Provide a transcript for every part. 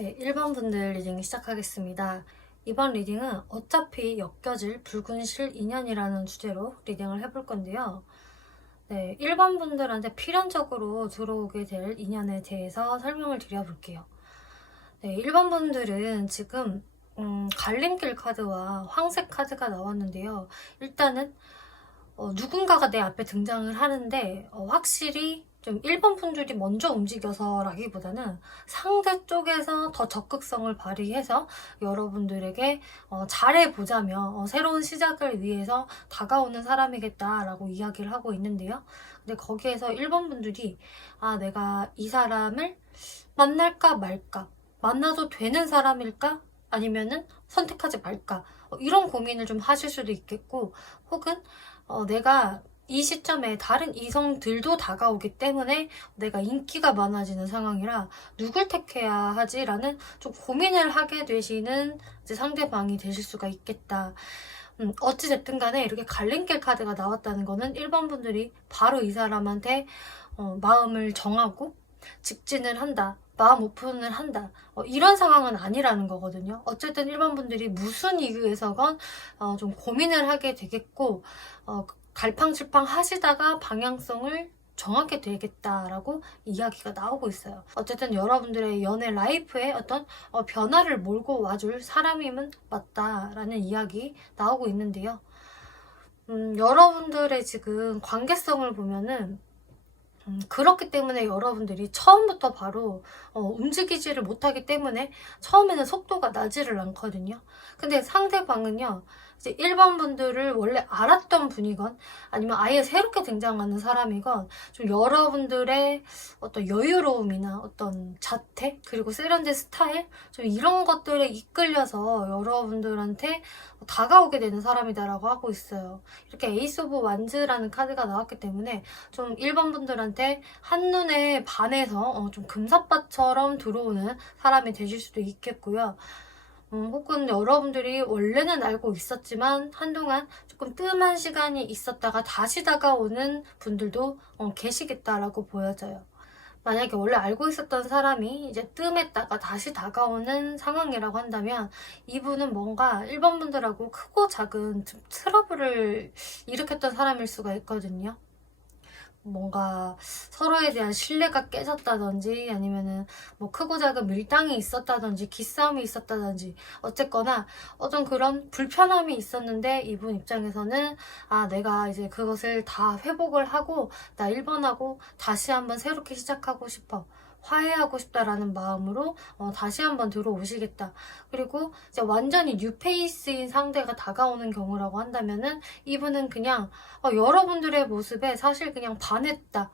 네, 1번 분들 리딩 시작하겠습니다. 이번 리딩은 어차피 엮여질 붉은 실 인연이라는 주제로 리딩을 해볼 건데요. 네, 1번 분들한테 필연적으로 들어오게 될 인연에 대해서 설명을 드려볼게요. 네, 1번 분들은 지금 갈림길 카드와 황색 카드가 나왔는데요. 일단은 누군가가 내 앞에 등장을 하는데 확실히 좀 1번 분들이 먼저 움직여서라기보다는 상대 쪽에서 더 적극성을 발휘해서 여러분들에게 잘해보자며 새로운 시작을 위해서 다가오는 사람이겠다라고 이야기를 하고 있는데요. 근데 거기에서 1번 분들이 내가 이 사람을 만날까 말까, 만나도 되는 사람일까? 아니면은 선택하지 말까? 이런 고민을 좀 하실 수도 있겠고, 혹은 내가 이 시점에 다른 이성들도 다가오기 때문에 내가 인기가 많아지는 상황이라 누굴 택해야 하지라는 좀 고민을 하게 되시는 이제 상대방이 되실 수가 있겠다. 어찌됐든 간에 이렇게 갈림길 카드가 나왔다는 거는 1번 분들이 바로 이 사람한테 마음을 정하고 직진을 한다. 마음 오픈을 한다. 이런 상황은 아니라는 거거든요. 어쨌든 1번 분들이 무슨 이유에서건 좀 고민을 하게 되겠고 갈팡질팡 하시다가 방향성을 정하게 되겠다라고 이야기가 나오고 있어요. 어쨌든 여러분들의 연애 라이프에 어떤 변화를 몰고 와줄 사람이면 맞다라는 이야기 나오고 있는데요. 여러분들의 지금 관계성을 보면은 그렇기 때문에 여러분들이 처음부터 바로 움직이지를 못하기 때문에 처음에는 속도가 나지를 않거든요. 근데 상대방은요, 이제 1번 분들을 원래 알았던 분이건 아니면 아예 새롭게 등장하는 사람이건 좀 여러분들의 어떤 여유로움이나 어떤 자태 그리고 세련된 스타일 좀 이런 것들에 이끌려서 여러분들한테 다가오게 되는 사람이다라고 하고 있어요. 이렇게 에이스 오브 완즈라는 카드가 나왔기 때문에 좀 1번 분들한테 한눈에 반해서 좀 금사빠처럼 들어오는 사람이 되실 수도 있겠고요. 혹은 여러분들이 원래는 알고 있었지만 한동안 조금 뜸한 시간이 있었다가 다시 다가오는 분들도 계시겠다라고 보여져요. 만약에 원래 알고 있었던 사람이 이제 뜸했다가 다시 다가오는 상황이라고 한다면 이분은 뭔가 1번 분들하고 크고 작은 좀 트러블을 일으켰던 사람일 수가 있거든요. 뭔가 서로에 대한 신뢰가 깨졌다든지 아니면은 뭐 크고 작은 밀당이 있었다든지 기싸움이 있었다든지 어쨌거나 어떤 그런 불편함이 있었는데 이분 입장에서는 내가 이제 그것을 다 회복을 하고 나 1번하고 다시 한번 새롭게 시작하고 싶어. 화해하고 싶다라는 마음으로 다시 한번 들어오시겠다. 그리고 이제 완전히 뉴페이스인 상대가 다가오는 경우라고 한다면은 이분은 그냥 여러분들의 모습에 사실 그냥 반했다.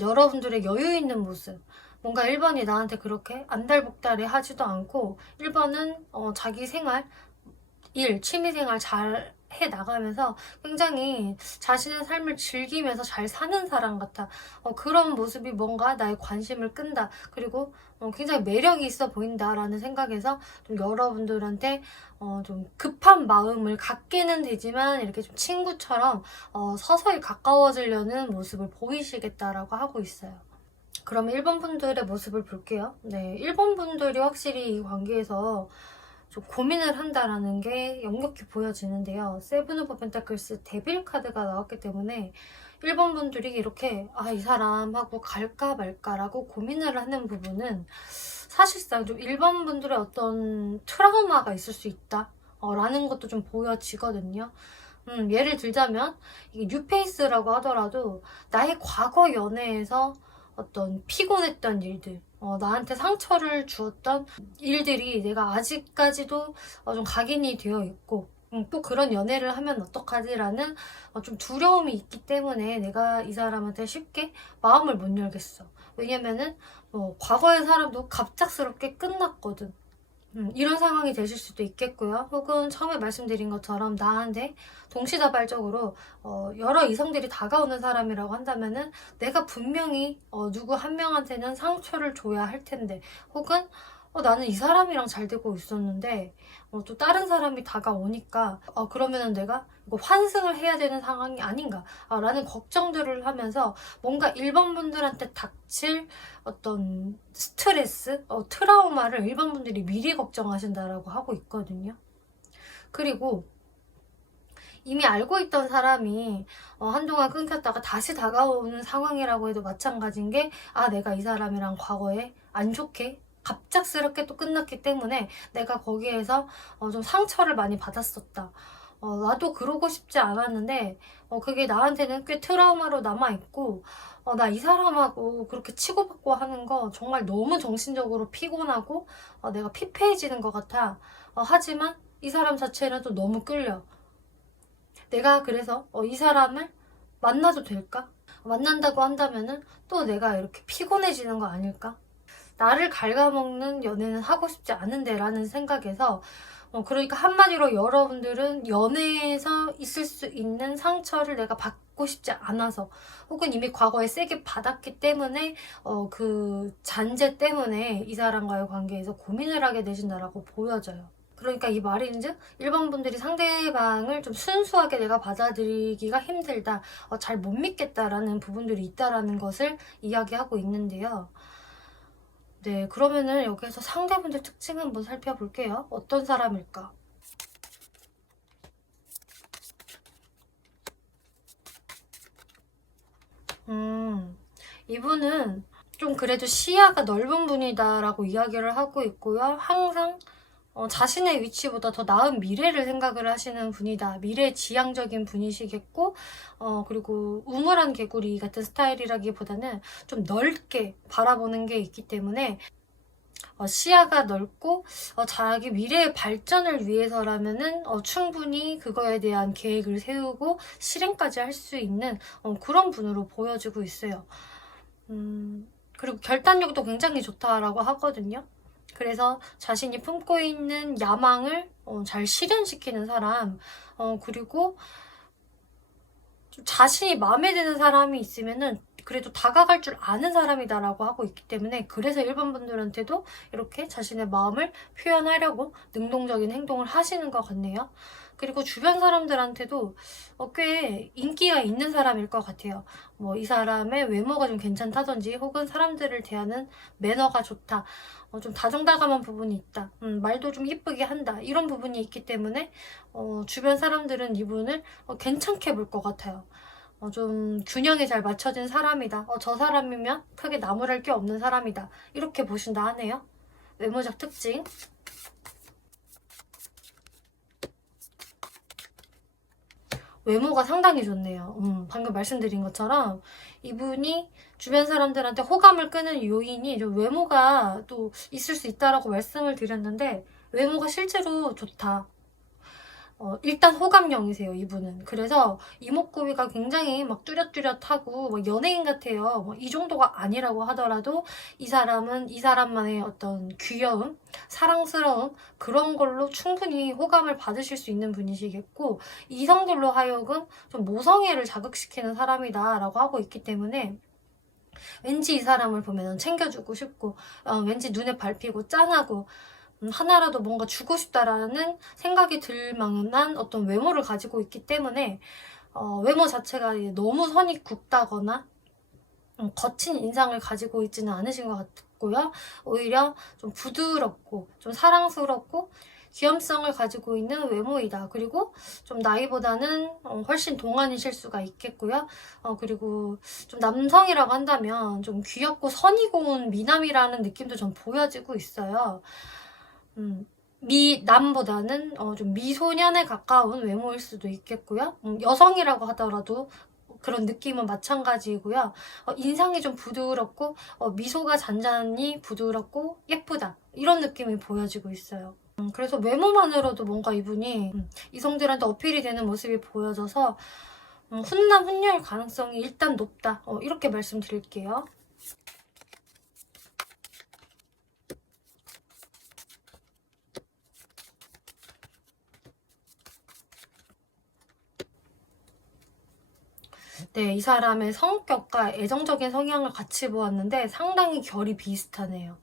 여러분들의 여유 있는 모습. 뭔가 1번이 나한테 그렇게 안달복달해 하지도 않고 1번은 자기 생활, 취미생활 잘 해 나가면서 굉장히 자신의 삶을 즐기면서 잘 사는 사람 같아. 그런 모습이 뭔가 나의 관심을 끈다. 그리고 굉장히 매력이 있어 보인다라는 생각에서 좀 여러분들한테 좀 급한 마음을 갖게는 되지만 이렇게 좀 친구처럼 서서히 가까워지려는 모습을 보이시겠다라고 하고 있어요. 그럼 1번 분들의 모습을 볼게요. 네, 1번 분들이 확실히 이 관계에서 좀 고민을 한다라는 게 역력히 보여지는데요. 세븐 오브 펜타클스 데빌 카드가 나왔기 때문에 1번 분들이 이렇게 이 사람하고 갈까 말까라고 고민을 하는 부분은 사실상 좀 1번 분들의 어떤 트라우마가 있을 수 있다 라는 것도 좀 보여지거든요. 예를 들자면 이게 뉴페이스라고 하더라도 나의 과거 연애에서 어떤 피곤했던 일들, 나한테 상처를 주었던 일들이 내가 아직까지도 좀 각인이 되어 있고, 또 그런 연애를 하면 어떡하지라는 좀 두려움이 있기 때문에 내가 이 사람한테 쉽게 마음을 못 열겠어. 왜냐면은 과거의 사람도 갑작스럽게 끝났거든. 이런 상황이 되실 수도 있겠고요. 혹은 처음에 말씀드린 것처럼 나한테 동시다발적으로 여러 이성들이 다가오는 사람이라고 한다면은 내가 분명히 누구 한 명한테는 상처를 줘야 할 텐데 혹은 나는 이 사람이랑 잘 되고 있었는데 또 다른 사람이 다가오니까 그러면은 내가 이거 환승을 해야 되는 상황이 아닌가 라는 걱정들을 하면서 뭔가 일반 분들한테 닥칠 어떤 스트레스, 트라우마를 일반 분들이 미리 걱정하신다라고 하고 있거든요. 그리고 이미 알고 있던 사람이 한동안 끊겼다가 다시 다가오는 상황이라고 해도 마찬가지인 게 내가 이 사람이랑 과거에 안 좋게 갑작스럽게 또 끝났기 때문에 내가 거기에서 좀 상처를 많이 받았었다. 나도 그러고 싶지 않았는데 그게 나한테는 꽤 트라우마로 남아있고 나 이 사람하고 그렇게 치고받고 하는 거 정말 너무 정신적으로 피곤하고 내가 피폐해지는 것 같아. 하지만 이 사람 자체는 또 너무 끌려. 내가 그래서 이 사람을 만나도 될까? 만난다고 한다면은 또 내가 이렇게 피곤해지는 거 아닐까? 나를 갉아먹는 연애는 하고 싶지 않은데 라는 생각에서 그러니까 한마디로 여러분들은 연애에서 있을 수 있는 상처를 내가 받고 싶지 않아서 혹은 이미 과거에 세게 받았기 때문에 그 잔재 때문에 이 사람과의 관계에서 고민을 하게 되신다라고 보여져요. 그러니까 이 말인즉 일반 분들이 상대방을 좀 순수하게 내가 받아들이기가 힘들다, 잘 못 믿겠다라는 부분들이 있다라는 것을 이야기하고 있는데요. 네, 그러면은 여기에서 상대분들 특징 한번 살펴볼게요. 어떤 사람일까? 이분은 좀 그래도 시야가 넓은 분이다라고 이야기를 하고 있고요. 항상 자신의 위치보다 더 나은 미래를 생각을 하시는 분이다. 미래지향적인 분이시겠고 그리고 우물안 개구리 같은 스타일이라기보다는 좀 넓게 바라보는 게 있기 때문에 시야가 넓고 자기 미래의 발전을 위해서라면은 충분히 그거에 대한 계획을 세우고 실행까지 할 수 있는 그런 분으로 보여지고 있어요. 그리고 결단력도 굉장히 좋다라고 하거든요. 그래서 자신이 품고 있는 야망을 잘 실현시키는 사람, 그리고 좀 자신이 마음에 드는 사람이 있으면은 그래도 다가갈 줄 아는 사람이다라고 하고 있기 때문에 그래서 일반 분들한테도 이렇게 자신의 마음을 표현하려고 능동적인 행동을 하시는 것 같네요. 그리고 주변 사람들한테도 꽤 인기가 있는 사람일 것 같아요. 뭐 이 사람의 외모가 좀 괜찮다든지 혹은 사람들을 대하는 매너가 좋다. 좀 다정다감한 부분이 있다. 말도 좀 이쁘게 한다. 이런 부분이 있기 때문에 주변 사람들은 이분을 괜찮게 볼 것 같아요. 좀 균형이 잘 맞춰진 사람이다. 저 사람이면 크게 나무랄 게 없는 사람이다. 이렇게 보신다 하네요. 외모적 특징. 외모가 상당히 좋네요. 방금 말씀드린 것처럼 이분이 주변 사람들한테 호감을 끄는 요인이 좀 외모가 또 있을 수 있다라고 말씀을 드렸는데 외모가 실제로 좋다. 일단 호감형이세요, 이분은. 그래서 이목구비가 굉장히 막 뚜렷뚜렷하고 막 연예인 같아요. 이 정도가 아니라고 하더라도 이 사람은 이 사람만의 어떤 귀여움, 사랑스러움 그런 걸로 충분히 호감을 받으실 수 있는 분이시겠고 이성들로 하여금 좀 모성애를 자극시키는 사람이다라고 하고 있기 때문에 왠지 이 사람을 보면 챙겨주고 싶고 왠지 눈에 밟히고 짠하고 하나라도 뭔가 주고 싶다라는 생각이 들 만한 어떤 외모를 가지고 있기 때문에 외모 자체가 너무 선이 굽다거나 거친 인상을 가지고 있지는 않으신 것 같고요. 오히려 좀 부드럽고 좀 사랑스럽고 귀염성을 가지고 있는 외모이다. 그리고 좀 나이보다는 훨씬 동안이실 수가 있겠고요. 그리고 좀 남성이라고 한다면 좀 귀엽고 선이 고운 미남이라는 느낌도 좀 보여지고 있어요. 남보다는 좀 미소년에 가까운 외모일 수도 있겠고요. 여성이라고 하더라도 그런 느낌은 마찬가지이고요. 인상이 좀 부드럽고 미소가 잔잔히 부드럽고 예쁘다. 이런 느낌이 보여지고 있어요. 그래서 외모만으로도 뭔가 이분이 이성들한테 어필이 되는 모습이 보여져서 훈남 훈녀일 가능성이 일단 높다. 이렇게 말씀드릴게요. 네, 이 사람의 성격과 애정적인 성향을 같이 보았는데 상당히 결이 비슷하네요.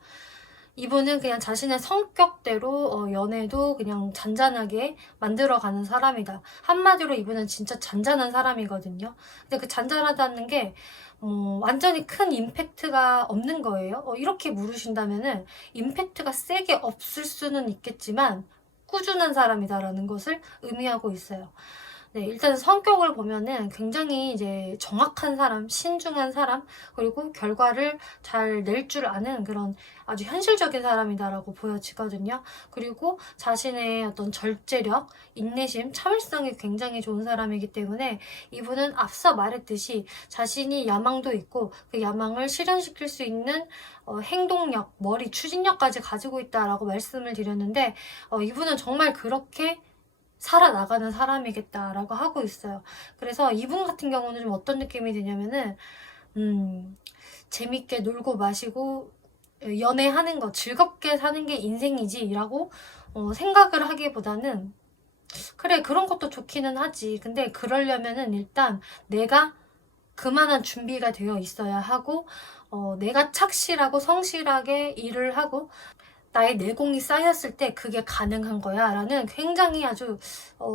이분은 그냥 자신의 성격대로 연애도 그냥 잔잔하게 만들어가는 사람이다. 한마디로 이분은 진짜 잔잔한 사람이거든요. 근데 그 잔잔하다는 게 완전히 큰 임팩트가 없는 거예요. 이렇게 물으신다면은 임팩트가 세게 없을 수는 있겠지만 꾸준한 사람이다라는 것을 의미하고 있어요. 네, 일단 성격을 보면은 굉장히 이제 정확한 사람, 신중한 사람, 그리고 결과를 잘 낼 줄 아는 그런 아주 현실적인 사람이다라고 보여지거든요. 그리고 자신의 어떤 절제력, 인내심, 참을성이 굉장히 좋은 사람이기 때문에 이분은 앞서 말했듯이 자신이 야망도 있고 그 야망을 실현시킬 수 있는 행동력, 머리, 추진력까지 가지고 있다라고 말씀을 드렸는데 이분은 정말 그렇게 살아나가는 사람이겠다라고 하고 있어요. 그래서 이분 같은 경우는 좀 어떤 느낌이 드냐면은 재밌게 놀고 마시고 연애하는 거, 즐겁게 사는 게 인생이지라고 생각을 하기보다는 그래, 그런 것도 좋기는 하지. 근데 그러려면은 일단 내가 그만한 준비가 되어 있어야 하고 내가 착실하고 성실하게 일을 하고 나의 내공이 쌓였을 때 그게 가능한 거야 라는 굉장히 아주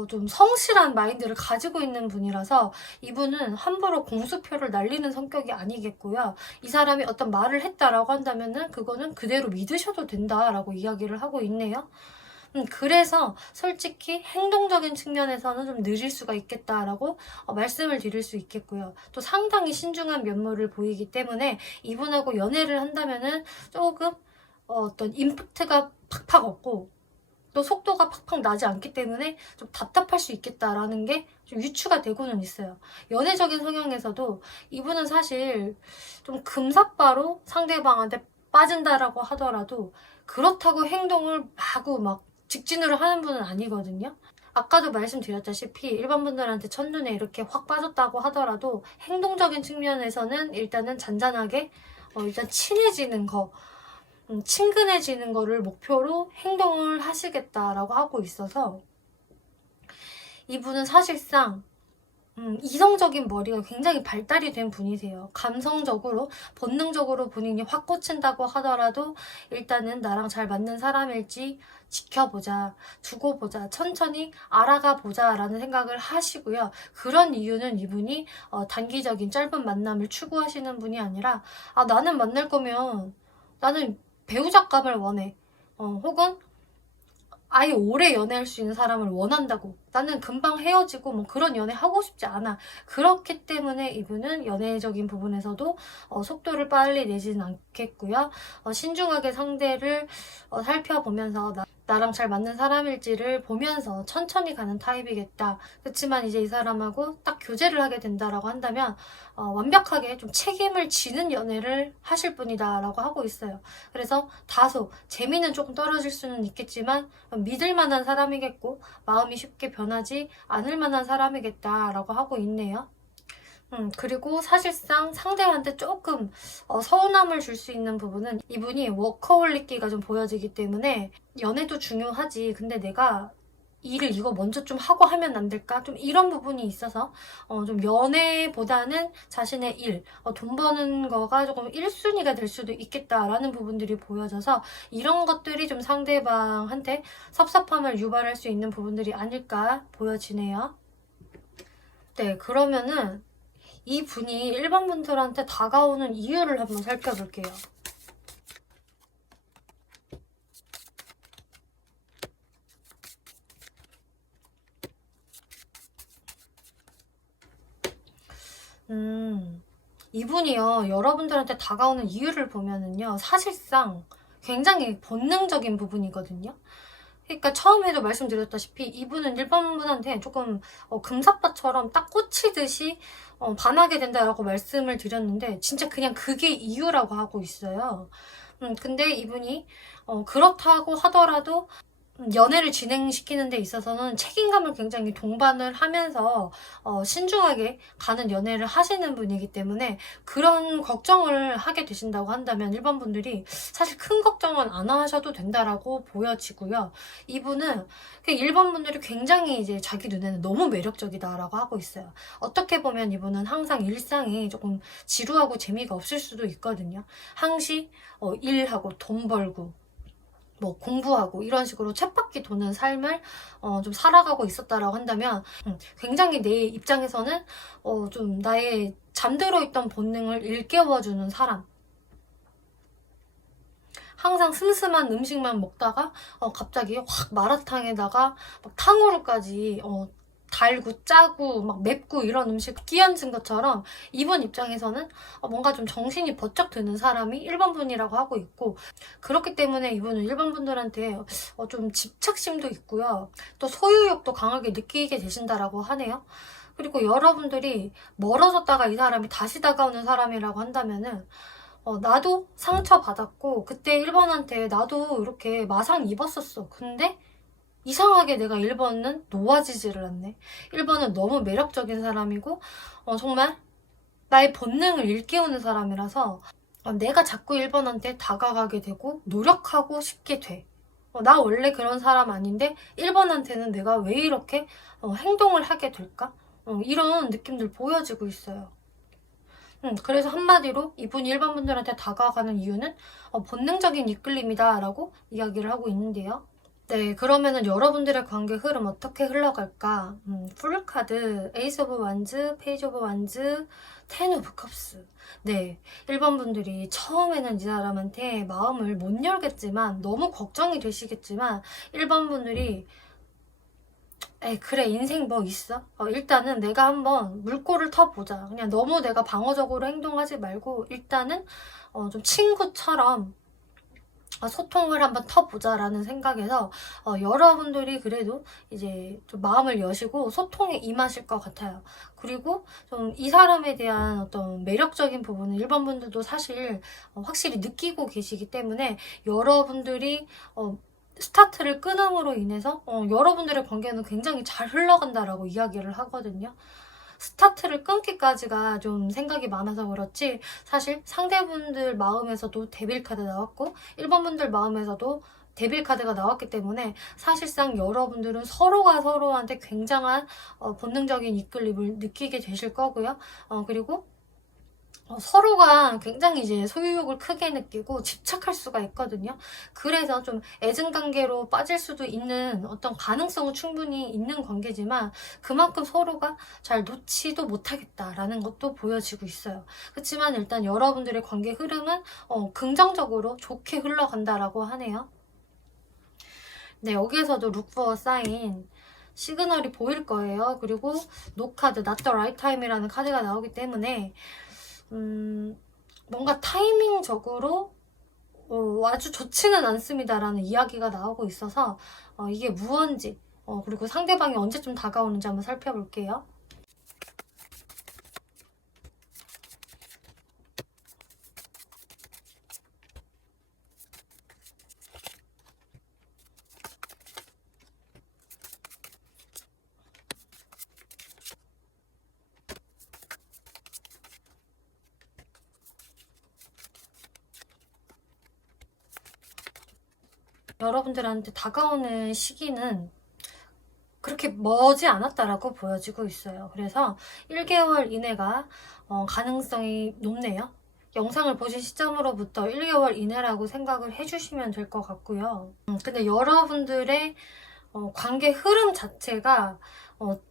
좀 성실한 마인드를 가지고 있는 분이라서 이분은 함부로 공수표를 날리는 성격이 아니겠고요. 이 사람이 어떤 말을 했다라고 한다면은 그거는 그대로 믿으셔도 된다라고 이야기를 하고 있네요. 그래서 솔직히 행동적인 측면에서는 좀 느릴 수가 있겠다라고 말씀을 드릴 수 있겠고요. 또 상당히 신중한 면모를 보이기 때문에 이분하고 연애를 한다면은 조금 어떤 임팩트가 팍팍 없고 또 속도가 팍팍 나지 않기 때문에 좀 답답할 수 있겠다라는 게 좀 유추가 되고는 있어요. 연애적인 성향에서도 이분은 사실 좀 금사빠로 상대방한테 빠진다라고 하더라도 그렇다고 행동을 마구 막 직진으로 하는 분은 아니거든요. 아까도 말씀드렸다시피 일반 분들한테 첫눈에 이렇게 확 빠졌다고 하더라도 행동적인 측면에서는 일단은 잔잔하게 일단 친해지는 거, 친근해지는 거를 목표로 행동을 하시겠다라고 하고 있어서 이분은 사실상 이성적인 머리가 굉장히 발달이 된 분이세요. 감성적으로, 본능적으로 본인이 확 꽂힌다고 하더라도 일단은 나랑 잘 맞는 사람일지 지켜보자, 두고 보자, 천천히 알아가 보자 라는 생각을 하시고요. 그런 이유는 이분이 단기적인 짧은 만남을 추구하시는 분이 아니라 나는 만날 거면 나는 배우자감을 원해. 혹은 아예 오래 연애할 수 있는 사람을 원한다고. 나는 금방 헤어지고 뭐 그런 연애 하고 싶지 않아. 그렇기 때문에 이분은 연애적인 부분에서도 속도를 빨리 내지는 않겠고요. 신중하게 상대를 살펴보면서 나랑 잘 맞는 사람일지를 보면서 천천히 가는 타입이겠다. 그렇지만 이제 이 사람하고 딱 교제를 하게 된다라고 한다면 완벽하게 좀 책임을 지는 연애를 하실 분이다라고 하고 있어요. 그래서 다소 재미는 조금 떨어질 수는 있겠지만 믿을 만한 사람이겠고 마음이 쉽게 변하지 않을 만한 사람이겠다라고 하고 있네요. 그리고 사실상 상대한테 조금 서운함을 줄 수 있는 부분은 이분이 워커홀릭기가 좀 보여지기 때문에 연애도 중요하지. 근데 내가 일을 이거 먼저 좀 하고 하면 안 될까? 좀 이런 부분이 있어서 좀 연애보다는 자신의 일, 돈 버는 거가 조금 1순위가 될 수도 있겠다라는 부분들이 보여져서 이런 것들이 좀 상대방한테 섭섭함을 유발할 수 있는 부분들이 아닐까 보여지네요. 네, 그러면은 이 분이 일반 분들한테 다가오는 이유를 한번 살펴볼게요. 이분이요, 여러분들한테 다가오는 이유를 보면은요, 사실상 굉장히 본능적인 부분이거든요. 그러니까 처음에도 말씀드렸다시피 이분은 일반 분한테 조금 금사빠처럼 딱 꽂히듯이 반하게 된다라고 말씀을 드렸는데 진짜 그냥 그게 이유라고 하고 있어요. 근데 이분이 그렇다고 하더라도 연애를 진행시키는 데 있어서는 책임감을 굉장히 동반을 하면서 신중하게 가는 연애를 하시는 분이기 때문에 그런 걱정을 하게 되신다고 한다면 일반 분들이 사실 큰 걱정은 안 하셔도 된다라고 보여지고요. 이분은 일반 분들이 굉장히 이제 자기 눈에는 너무 매력적이다라고 하고 있어요. 어떻게 보면 이분은 항상 일상이 조금 지루하고 재미가 없을 수도 있거든요. 항시 일하고 돈 벌고 뭐 공부하고 이런 식으로 쳇바퀴 도는 삶을 좀 살아가고 있었다라고 한다면 굉장히 내 입장에서는 좀 나의 잠들어 있던 본능을 일깨워주는 사람. 항상 슴슴한 음식만 먹다가 갑자기 확 마라탕에다가 막 탕후루까지 달고 짜고 막 맵고 이런 음식 끼얹은 것처럼 이분 입장에서는 뭔가 좀 정신이 번쩍 드는 사람이 1번 분이라고 하고 있고, 그렇기 때문에 이분은 1번 분들한테 좀 집착심도 있고요. 또 소유욕도 강하게 느끼게 되신다라고 하네요. 그리고 여러분들이 멀어졌다가 이 사람이 다시 다가오는 사람이라고 한다면은 나도 상처받았고 그때 1번한테 나도 이렇게 마상 입었었어. 근데 이상하게 내가 1번은 놓아지지를 않네. 1번은 너무 매력적인 사람이고 정말 나의 본능을 일깨우는 사람이라서 내가 자꾸 1번한테 다가가게 되고 노력하고 싶게 돼. 나 원래 그런 사람 아닌데 1번한테는 내가 왜 이렇게 행동을 하게 될까? 이런 느낌들 보여지고 있어요. 그래서 한마디로 이분이 1번 분들한테 다가가는 이유는 본능적인 이끌림이다 라고 이야기를 하고 있는데요. 네, 그러면은 여러분들의 관계 흐름 어떻게 흘러갈까? 풀카드, 에이스 오브 완즈, 페이지 오브 완즈, 텐 오브 컵스. 네, 1번 분들이 처음에는 이 사람한테 마음을 못 열겠지만 너무 걱정이 되시겠지만 1번 분들이 에이 그래 인생 뭐 있어? 일단은 내가 한번 물꼬를 터보자. 그냥 너무 내가 방어적으로 행동하지 말고 일단은 좀 친구처럼 소통을 한번 터보자라는 생각에서 여러분들이 그래도 이제 좀 마음을 여시고 소통에 임하실 것 같아요. 그리고 좀 이 사람에 대한 어떤 매력적인 부분은 1번 분들도 사실 확실히 느끼고 계시기 때문에 여러분들이 스타트를 끊음으로 인해서 여러분들의 관계는 굉장히 잘 흘러간다라고 이야기를 하거든요. 스타트를 끊기까지가 좀 생각이 많아서 그렇지 사실 상대분들 마음에서도 데빌 카드 나왔고 1번 분들 마음에서도 데빌 카드가 나왔기 때문에 사실상 여러분들은 서로가 서로한테 굉장한 본능적인 이끌림을 느끼게 되실 거고요. 그리고 서로가 굉장히 이제 소유욕을 크게 느끼고 집착할 수가 있거든요. 그래서 좀 애증관계로 빠질 수도 있는 어떤 가능성은 충분히 있는 관계지만 그만큼 서로가 잘 놓지도 못하겠다라는 것도 보여지고 있어요. 그렇지만 일단 여러분들의 관계 흐름은 긍정적으로 좋게 흘러간다라고 하네요. 네, 여기에서도 look for a sign 시그널이 보일 거예요. 그리고 no 카드, not the right time이라는 카드가 나오기 때문에 뭔가 타이밍적으로 아주 좋지는 않습니다라는 이야기가 나오고 있어서 이게 무언지 그리고 상대방이 언제쯤 다가오는지 한번 살펴볼게요. 여러분들한테 다가오는 시기는 그렇게 머지 않았다라고 보여지고 있어요. 그래서 1개월 이내가 가능성이 높네요. 영상을 보신 시점으로부터 1개월 이내라고 생각을 해주시면 될 것 같고요. 근데 여러분들의 관계 흐름 자체가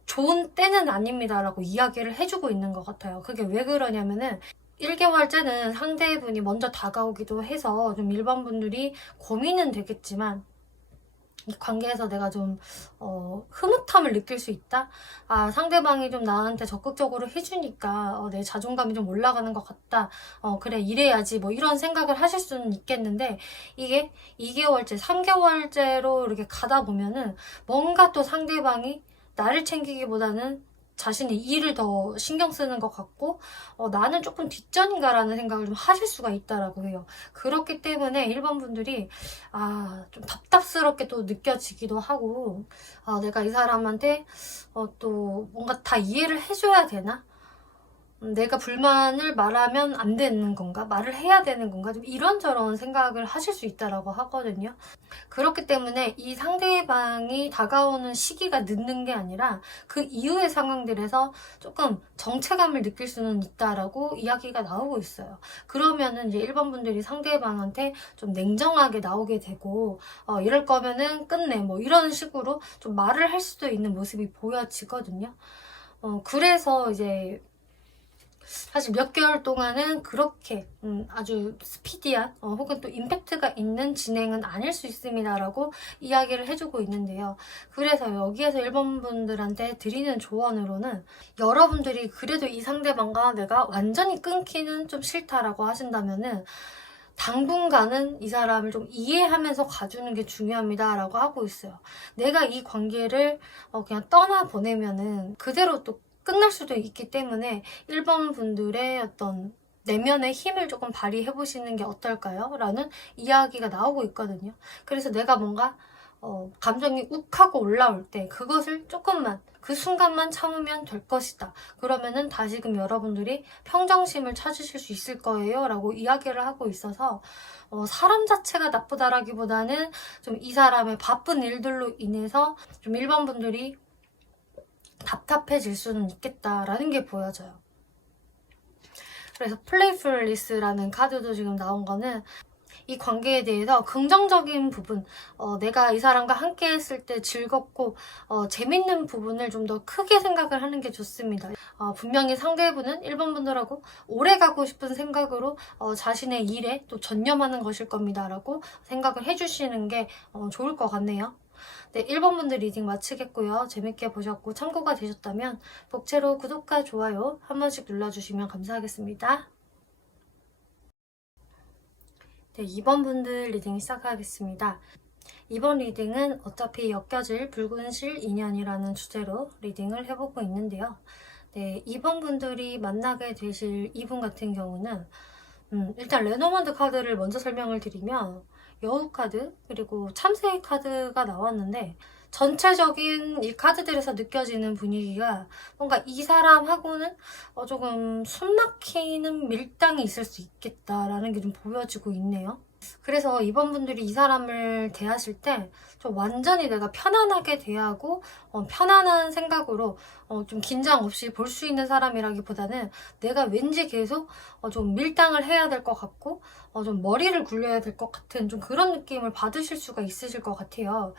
좋은 때는 아닙니다라고 이야기를 해주고 있는 것 같아요. 그게 왜 그러냐면은 1개월째는 상대분이 먼저 다가오기도 해서 좀 일반 분들이 고민은 되겠지만 이 관계에서 내가 좀 흐뭇함을 느낄 수 있다? 상대방이 좀 나한테 적극적으로 해주니까 내 자존감이 좀 올라가는 것 같다. 그래 이래야지 뭐 이런 생각을 하실 수는 있겠는데 이게 2개월째, 3개월째로 이렇게 가다 보면은 뭔가 또 상대방이 나를 챙기기보다는 자신의 일을 더 신경 쓰는 것 같고 나는 조금 뒷전인가라는 생각을 좀 하실 수가 있다라고 해요. 그렇기 때문에 1번 분들이 좀 답답스럽게 또 느껴지기도 하고 내가 이 사람한테 또 뭔가 다 이해를 해줘야 되나? 내가 불만을 말하면 안 되는 건가? 말을 해야 되는 건가? 좀 이런저런 생각을 하실 수 있다라고 하거든요. 그렇기 때문에 이 상대방이 다가오는 시기가 늦는 게 아니라 그 이후의 상황들에서 조금 정체감을 느낄 수는 있다라고 이야기가 나오고 있어요. 그러면은 이제 1번 분들이 상대방한테 좀 냉정하게 나오게 되고 이럴 거면은 끝내 뭐 이런 식으로 좀 말을 할 수도 있는 모습이 보여지거든요. 그래서 이제 사실 몇 개월 동안은 그렇게 아주 스피디한 혹은 또 임팩트가 있는 진행은 아닐 수 있습니다 라고 이야기를 해주고 있는데요. 그래서 여기에서 1번 분들한테 드리는 조언으로는 여러분들이 그래도 이 상대방과 내가 완전히 끊기는 좀 싫다라고 하신다면은 당분간은 이 사람을 좀 이해하면서 가주는 게 중요합니다 라고 하고 있어요. 내가 이 관계를 그냥 떠나보내면은 그대로 또 끝날 수도 있기 때문에 1번 분들의 어떤 내면의 힘을 조금 발휘해 보시는 게 어떨까요? 라는 이야기가 나오고 있거든요. 그래서 내가 뭔가 감정이 욱하고 올라올 때 그것을 조금만 그 순간만 참으면 될 것이다. 그러면은 다시금 여러분들이 평정심을 찾으실 수 있을 거예요 라고 이야기를 하고 있어서 사람 자체가 나쁘다라기보다는 좀 이 사람의 바쁜 일들로 인해서 좀 1번 분들이 답답해질 수는 있겠다라는 게 보여져요. 그래서 플레이풀리스라는 카드도 지금 나온 거는 이 관계에 대해서 긍정적인 부분, 내가 이 사람과 함께 했을 때 즐겁고 재밌는 부분을 좀 더 크게 생각을 하는 게 좋습니다. 분명히 상대분은 1번 분들하고 오래 가고 싶은 생각으로 자신의 일에 또 전념하는 것일 겁니다 라고 생각을 해주시는 게 좋을 것 같네요. 네, 1번 분들 리딩 마치겠고요. 재밌게 보셨고 참고가 되셨다면 복채로 구독과 좋아요 한 번씩 눌러주시면 감사하겠습니다. 네, 2번 분들 리딩 시작하겠습니다. 이번 리딩은 어차피 엮여질 붉은 실 인연이라는 주제로 리딩을 해보고 있는데요. 네, 2번 분들이 만나게 되실 이분 같은 경우는 일단 레노먼드 카드를 먼저 설명을 드리면 여우 카드 그리고 참새 카드가 나왔는데 전체적인 이 카드들에서 느껴지는 분위기가 뭔가 이 사람하고는 조금 숨막히는 밀당이 있을 수 있겠다라는 게 좀 보여지고 있네요. 그래서 이번 분들이 이 사람을 대하실 때 좀 완전히 내가 편안하게 대하고 편안한 생각으로 좀 긴장 없이 볼 수 있는 사람이라기보다는 내가 왠지 계속 좀 밀당을 해야 될 것 같고 좀 머리를 굴려야 될 것 같은 좀 그런 느낌을 받으실 수가 있으실 것 같아요.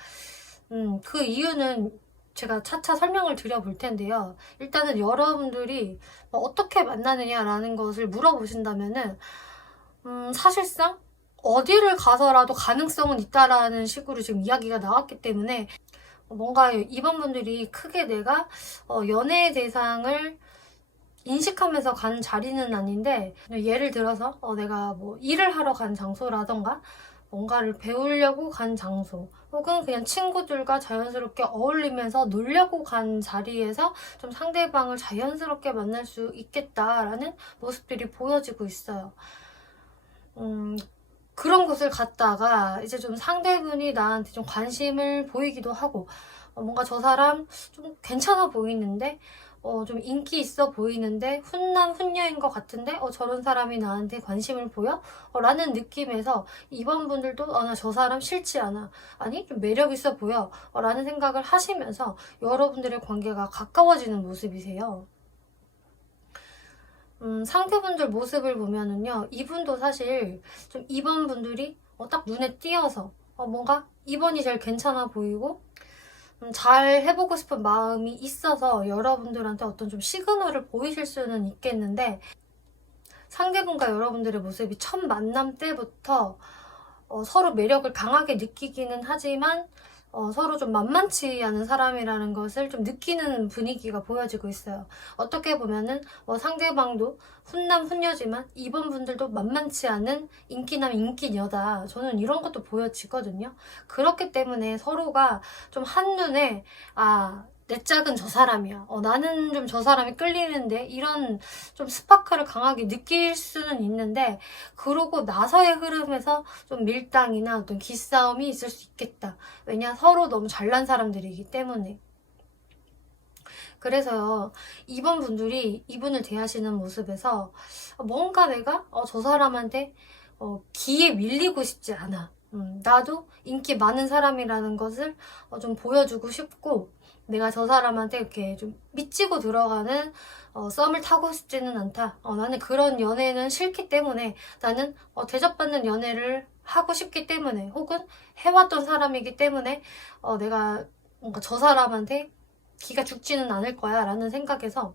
그 이유는 제가 차차 설명을 드려볼 텐데요. 일단은 여러분들이 어떻게 만나느냐라는 것을 물어보신다면은 사실상 어디를 가서라도 가능성은 있다라는 식으로 지금 이야기가 나왔기 때문에 뭔가 이번 분들이 크게 내가 연애의 대상을 인식하면서 간 자리는 아닌데 예를 들어서 내가 뭐 일을 하러 간 장소라던가 뭔가를 배우려고 간 장소 혹은 그냥 친구들과 자연스럽게 어울리면서 놀려고 간 자리에서 좀 상대방을 자연스럽게 만날 수 있겠다라는 모습들이 보여지고 있어요. 그런 곳을 갔다가 이제 좀 상대분이 나한테 좀 관심을 보이기도 하고 뭔가 저 사람 좀 괜찮아 보이는데 좀 인기 있어 보이는데 훈남 훈녀인 것 같은데 저런 사람이 나한테 관심을 보여? 라는 느낌에서 이번 분들도 나 저 사람 싫지 않아 아니 좀 매력 있어 보여 라는 생각을 하시면서 여러분들의 관계가 가까워지는 모습이세요. 상대분들 모습을 보면은요, 이분도 사실 좀 2번 분들이 딱 눈에 띄어서 뭔가 2번이 제일 괜찮아 보이고 잘 해보고 싶은 마음이 있어서 여러분들한테 어떤 좀 시그널을 보이실 수는 있겠는데 상대분과 여러분들의 모습이 첫 만남 때부터 서로 매력을 강하게 느끼기는 하지만 서로 좀 만만치 않은 사람이라는 것을 좀 느끼는 분위기가 보여지고 있어요. 어떻게 보면은 상대방도 훈남 훈녀지만 이번 분들도 만만치 않은 인기남 인기녀다. 저는 이런 것도 보여지거든요. 그렇기 때문에 서로가 좀 한눈에 내 짝은 저 사람이야. 나는 좀 저 사람이 끌리는데 이런 좀 스파크를 강하게 느낄 수는 있는데 그러고 나서의 흐름에서 좀 밀당이나 어떤 기싸움이 있을 수 있겠다. 왜냐 서로 너무 잘난 사람들이기 때문에. 그래서요, 이번 분들이 이분을 대하시는 모습에서 뭔가 내가 저 사람한테 기에 밀리고 싶지 않아. 나도 인기 많은 사람이라는 것을 좀 보여주고 싶고, 내가 저 사람한테 이렇게 좀 미치고 들어가는 썸을 타고 싶지는 않다. 나는 그런 연애는 싫기 때문에, 나는 대접받는 연애를 하고 싶기 때문에, 혹은 해왔던 사람이기 때문에 내가 뭔가 저 사람한테 기가 죽지는 않을 거야 라는 생각에서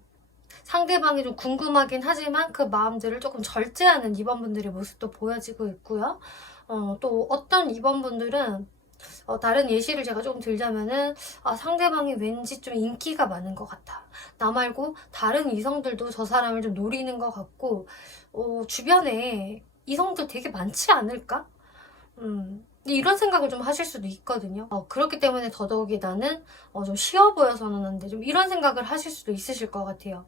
상대방이 좀 궁금하긴 하지만 그 마음들을 조금 절제하는 2번분들의 모습도 보여지고 있고요. 또 어떤 2번분들은 다른 예시를 제가 조금 들자면은 상대방이 왠지 좀 인기가 많은 것 같아. 나 말고 다른 이성들도 저 사람을 좀 노리는 것 같고 주변에 이성들 되게 많지 않을까? 이런 생각을 좀 하실 수도 있거든요. 그렇기 때문에 더더욱이 나는 좀 쉬워 보여서는 안 돼. 좀 이런 생각을 하실 수도 있으실 것 같아요.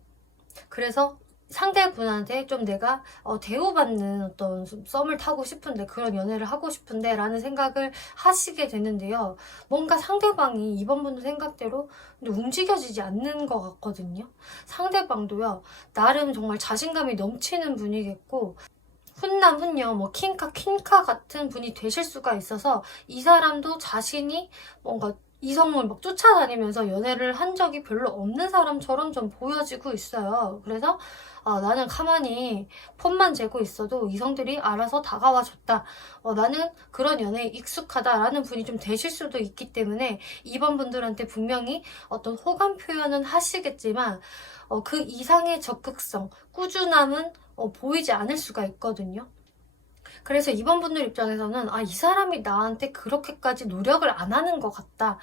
그래서 상대분한테 좀 내가 대우받는 어떤 좀 썸을 타고 싶은데, 그런 연애를 하고 싶은데 라는 생각을 하시게 되는데요. 뭔가 상대방이 이번 분도 생각대로 움직여지지 않는 것 같거든요. 상대방도요, 나름 정말 자신감이 넘치는 분이겠고, 훈남 훈녀 뭐 킹카 퀸카 같은 분이 되실 수가 있어서, 이 사람도 자신이 뭔가 이성을 막 쫓아다니면서 연애를 한 적이 별로 없는 사람처럼 좀 보여지고 있어요. 그래서 나는 가만히 폰만 재고 있어도 이성들이 알아서 다가와 줬다. 나는 그런 연애에 익숙하다라는 분이 좀 되실 수도 있기 때문에, 이번 분들한테 분명히 어떤 호감 표현은 하시겠지만 그 이상의 적극성, 꾸준함은 보이지 않을 수가 있거든요. 그래서 이번 분들 입장에서는 이 사람이 나한테 그렇게까지 노력을 안 하는 것 같다.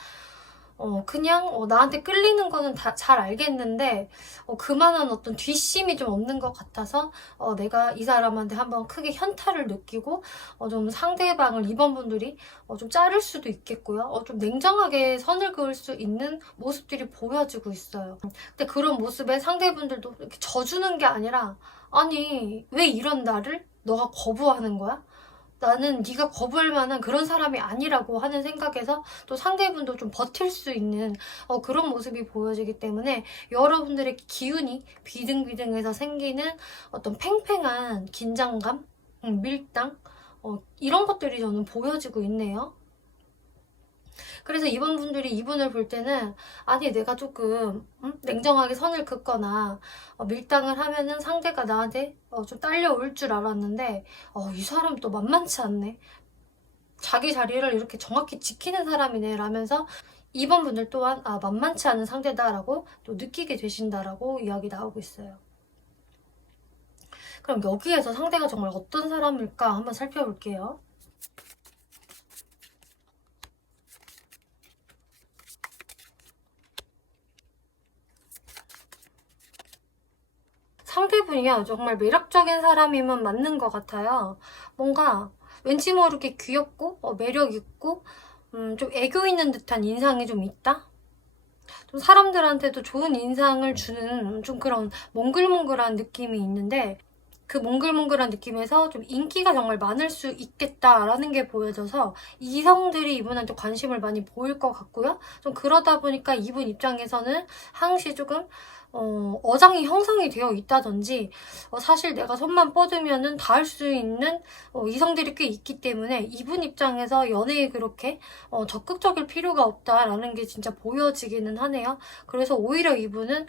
그냥 나한테 끌리는 거는 다 잘 알겠는데 그만한 어떤 뒷심이 좀 없는 것 같아서 내가 이 사람한테 한번 크게 현타를 느끼고 좀 상대방을 이번 분들이 좀 자를 수도 있겠고요. 좀 냉정하게 선을 그을 수 있는 모습들이 보여지고 있어요. 근데 그런 모습에 상대분들도 이렇게 져주는 게 아니라, 아니 왜 이런 나를 너가 거부하는 거야? 나는 네가 거부할 만한 그런 사람이 아니라고 하는 생각에서 또 상대분도 좀 버틸 수 있는 그런 모습이 보여지기 때문에, 여러분들의 기운이 비등비등해서 생기는 어떤 팽팽한 긴장감, 밀당, 이런 것들이 저는 보여지고 있네요. 그래서 이번 분들이 이분을 볼 때는, 아니 내가 조금 냉정하게 선을 긋거나 밀당을 하면은 상대가 나한테 좀 딸려올 줄 알았는데 이 사람 또 만만치 않네. 자기 자리를 이렇게 정확히 지키는 사람이네 라면서 이번 분들 또한 만만치 않은 상대다라고 또 느끼게 되신다라고 이야기 나오고 있어요. 그럼 여기에서 상대가 정말 어떤 사람일까 한번 살펴볼게요. 상대분이요, 정말 매력적인 사람이면 맞는 것 같아요. 뭔가 왠지 모르게 귀엽고 매력있고 좀 애교 있는 듯한 인상이 좀 있다? 좀 사람들한테도 좋은 인상을 주는 좀 그런 몽글몽글한 느낌이 있는데, 그 몽글몽글한 느낌에서 좀 인기가 정말 많을 수 있겠다라는 게 보여져서 이성들이 이분한테 관심을 많이 보일 것 같고요. 좀 그러다 보니까 이분 입장에서는 항시 조금 어장이 형성이 되어 있다든지, 사실 내가 손만 뻗으면은 닿을 수 있는 이성들이 꽤 있기 때문에 이분 입장에서 연애에 그렇게 적극적일 필요가 없다라는 게 진짜 보여지기는 하네요. 그래서 오히려 이분은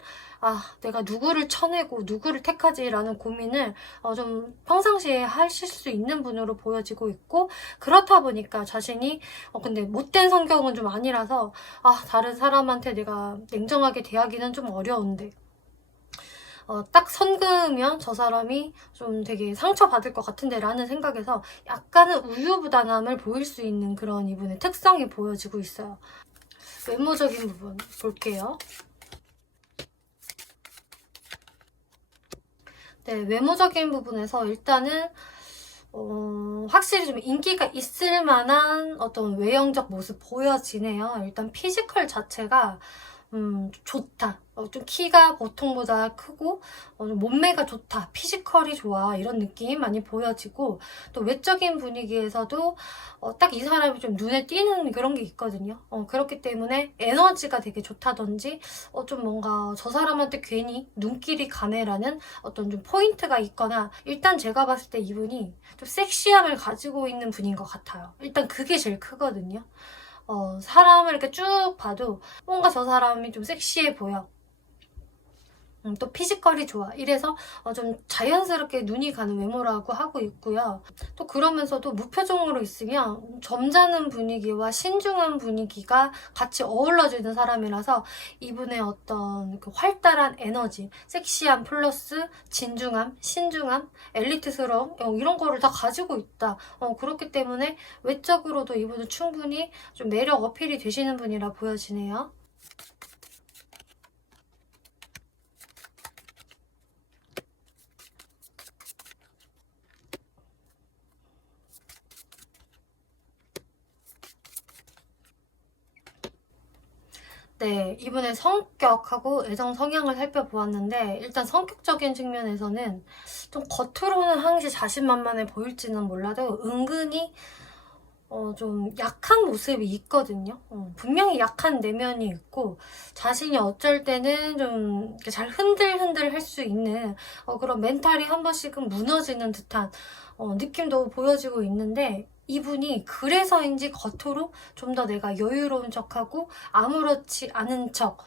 내가 누구를 쳐내고 누구를 택하지라는 고민을 좀 평상시에 하실 수 있는 분으로 보여지고 있고, 그렇다 보니까 자신이 근데 못된 성격은 좀 아니라서 다른 사람한테 내가 냉정하게 대하기는 좀 어려운데 딱 선 그으면 저 사람이 좀 되게 상처받을 것 같은데 라는 생각에서 약간은 우유부단함을 보일 수 있는 그런 이분의 특성이 보여지고 있어요. 외모적인 부분 볼게요. 네, 외모적인 부분에서 일단은 확실히 좀 인기가 있을 만한 어떤 외형적 모습 보여지네요. 일단 피지컬 자체가 좋다. 좀 키가 보통보다 크고 좀 몸매가 좋다. 피지컬이 좋아. 이런 느낌 많이 보여지고 또 외적인 분위기에서도 딱 이 사람이 좀 눈에 띄는 그런 게 있거든요. 그렇기 때문에 에너지가 되게 좋다든지 좀 뭔가 저 사람한테 괜히 눈길이 가네라는 어떤 좀 포인트가 있거나 일단 제가 봤을 때 이분이 좀 섹시함을 가지고 있는 분인 것 같아요. 일단 그게 제일 크거든요. 사람을 이렇게 쭉 봐도 뭔가 저 사람이 좀 섹시해 보여. 또 피지컬이 좋아. 이래서 좀 자연스럽게 눈이 가는 외모라고 하고 있고요. 또 그러면서도 무표정으로 있으면 점잖은 분위기와 신중한 분위기가 같이 어우러지는 사람이라서 이분의 어떤 그 활달한 에너지, 섹시함 플러스 진중함, 신중함, 엘리트스러움 이런 거를 다 가지고 있다. 그렇기 때문에 외적으로도 이분은 충분히 좀 매력 어필이 되시는 분이라 보여지네요. 네, 이분의 성격하고 애정 성향을 살펴보았는데 일단 성격적인 측면에서는 좀 겉으로는 항시 자신만만해 보일지는 몰라도 은근히 좀 약한 모습이 있거든요. 분명히 약한 내면이 있고 자신이 어쩔 때는 좀 이렇게 잘 흔들흔들 할 수 있는 그런 멘탈이 한 번씩은 무너지는 듯한 느낌도 보여지고 있는데 이분이 그래서인지 겉으로 좀 더 내가 여유로운 척하고 아무렇지 않은 척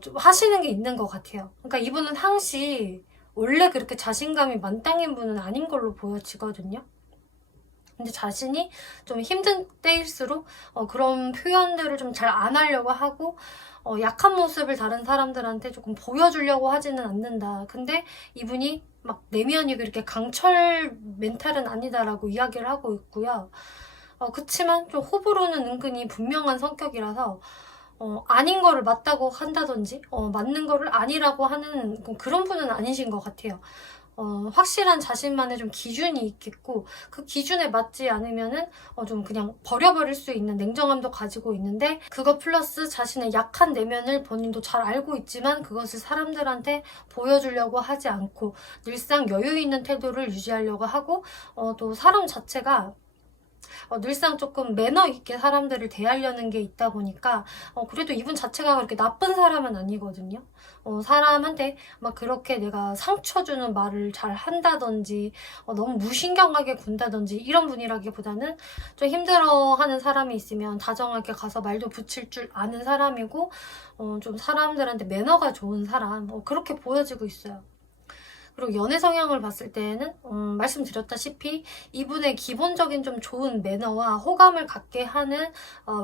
좀 하시는 게 있는 것 같아요. 그러니까 이분은 항시 원래 그렇게 자신감이 만땅인 분은 아닌 걸로 보여지거든요. 근데 자신이 좀 힘든 때일수록 그런 표현들을 좀 잘 안 하려고 하고 약한 모습을 다른 사람들한테 조금 보여주려고 하지는 않는다. 근데 이분이 막 내면이 그렇게 강철 멘탈은 아니다라고 이야기를 하고 있고요. 그치만 좀 호불호는 은근히 분명한 성격이라서 아닌 거를 맞다고 한다든지 맞는 거를 아니라고 하는 그런 분은 아니신 것 같아요. 확실한 자신만의 좀 기준이 있겠고 그 기준에 맞지 않으면은 좀 그냥 버려버릴 수 있는 냉정함도 가지고 있는데 그거 플러스 자신의 약한 내면을 본인도 잘 알고 있지만 그것을 사람들한테 보여주려고 하지 않고 늘상 여유 있는 태도를 유지하려고 하고 또 사람 자체가 늘상 조금 매너 있게 사람들을 대하려는 게 있다 보니까 그래도 이분 자체가 그렇게 나쁜 사람은 아니거든요. 사람한테 막 그렇게 내가 상처 주는 말을 잘 한다든지 너무 무신경하게 군다든지 이런 분이라기보다는 좀 힘들어하는 사람이 있으면 다정하게 가서 말도 붙일 줄 아는 사람이고 좀 사람들한테 매너가 좋은 사람 그렇게 보여지고 있어요. 그리고 연애 성향을 봤을 때는 말씀드렸다시피 이분의 기본적인 좀 좋은 매너와 호감을 갖게 하는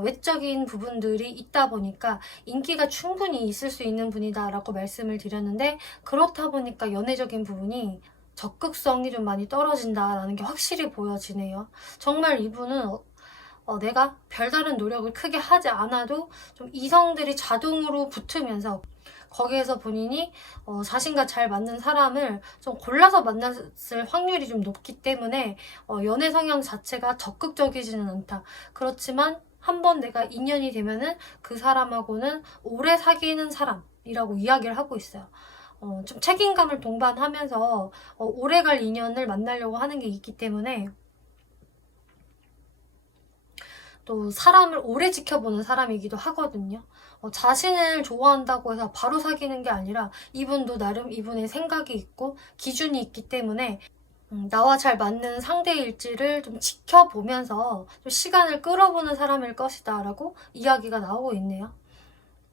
외적인 부분들이 있다 보니까 인기가 충분히 있을 수 있는 분이다라고 말씀을 드렸는데 그렇다 보니까 연애적인 부분이 적극성이 좀 많이 떨어진다라는 게 확실히 보여지네요. 정말 이분은 내가 별다른 노력을 크게 하지 않아도 좀 이성들이 자동으로 붙으면서 거기에서 본인이 자신과 잘 맞는 사람을 좀 골라서 만났을 확률이 좀 높기 때문에 연애 성향 자체가 적극적이지는 않다. 그렇지만 한번 내가 인연이 되면은 그 사람하고는 오래 사귀는 사람이라고 이야기를 하고 있어요. 좀 책임감을 동반하면서 오래갈 인연을 만나려고 하는 게 있기 때문에 또 사람을 오래 지켜보는 사람이기도 하거든요. 자신을 좋아한다고 해서 바로 사귀는 게 아니라 이분도 나름 이분의 생각이 있고 기준이 있기 때문에 나와 잘 맞는 상대일지를 좀 지켜보면서 좀 시간을 끌어보는 사람일 것이다 라고 이야기가 나오고 있네요.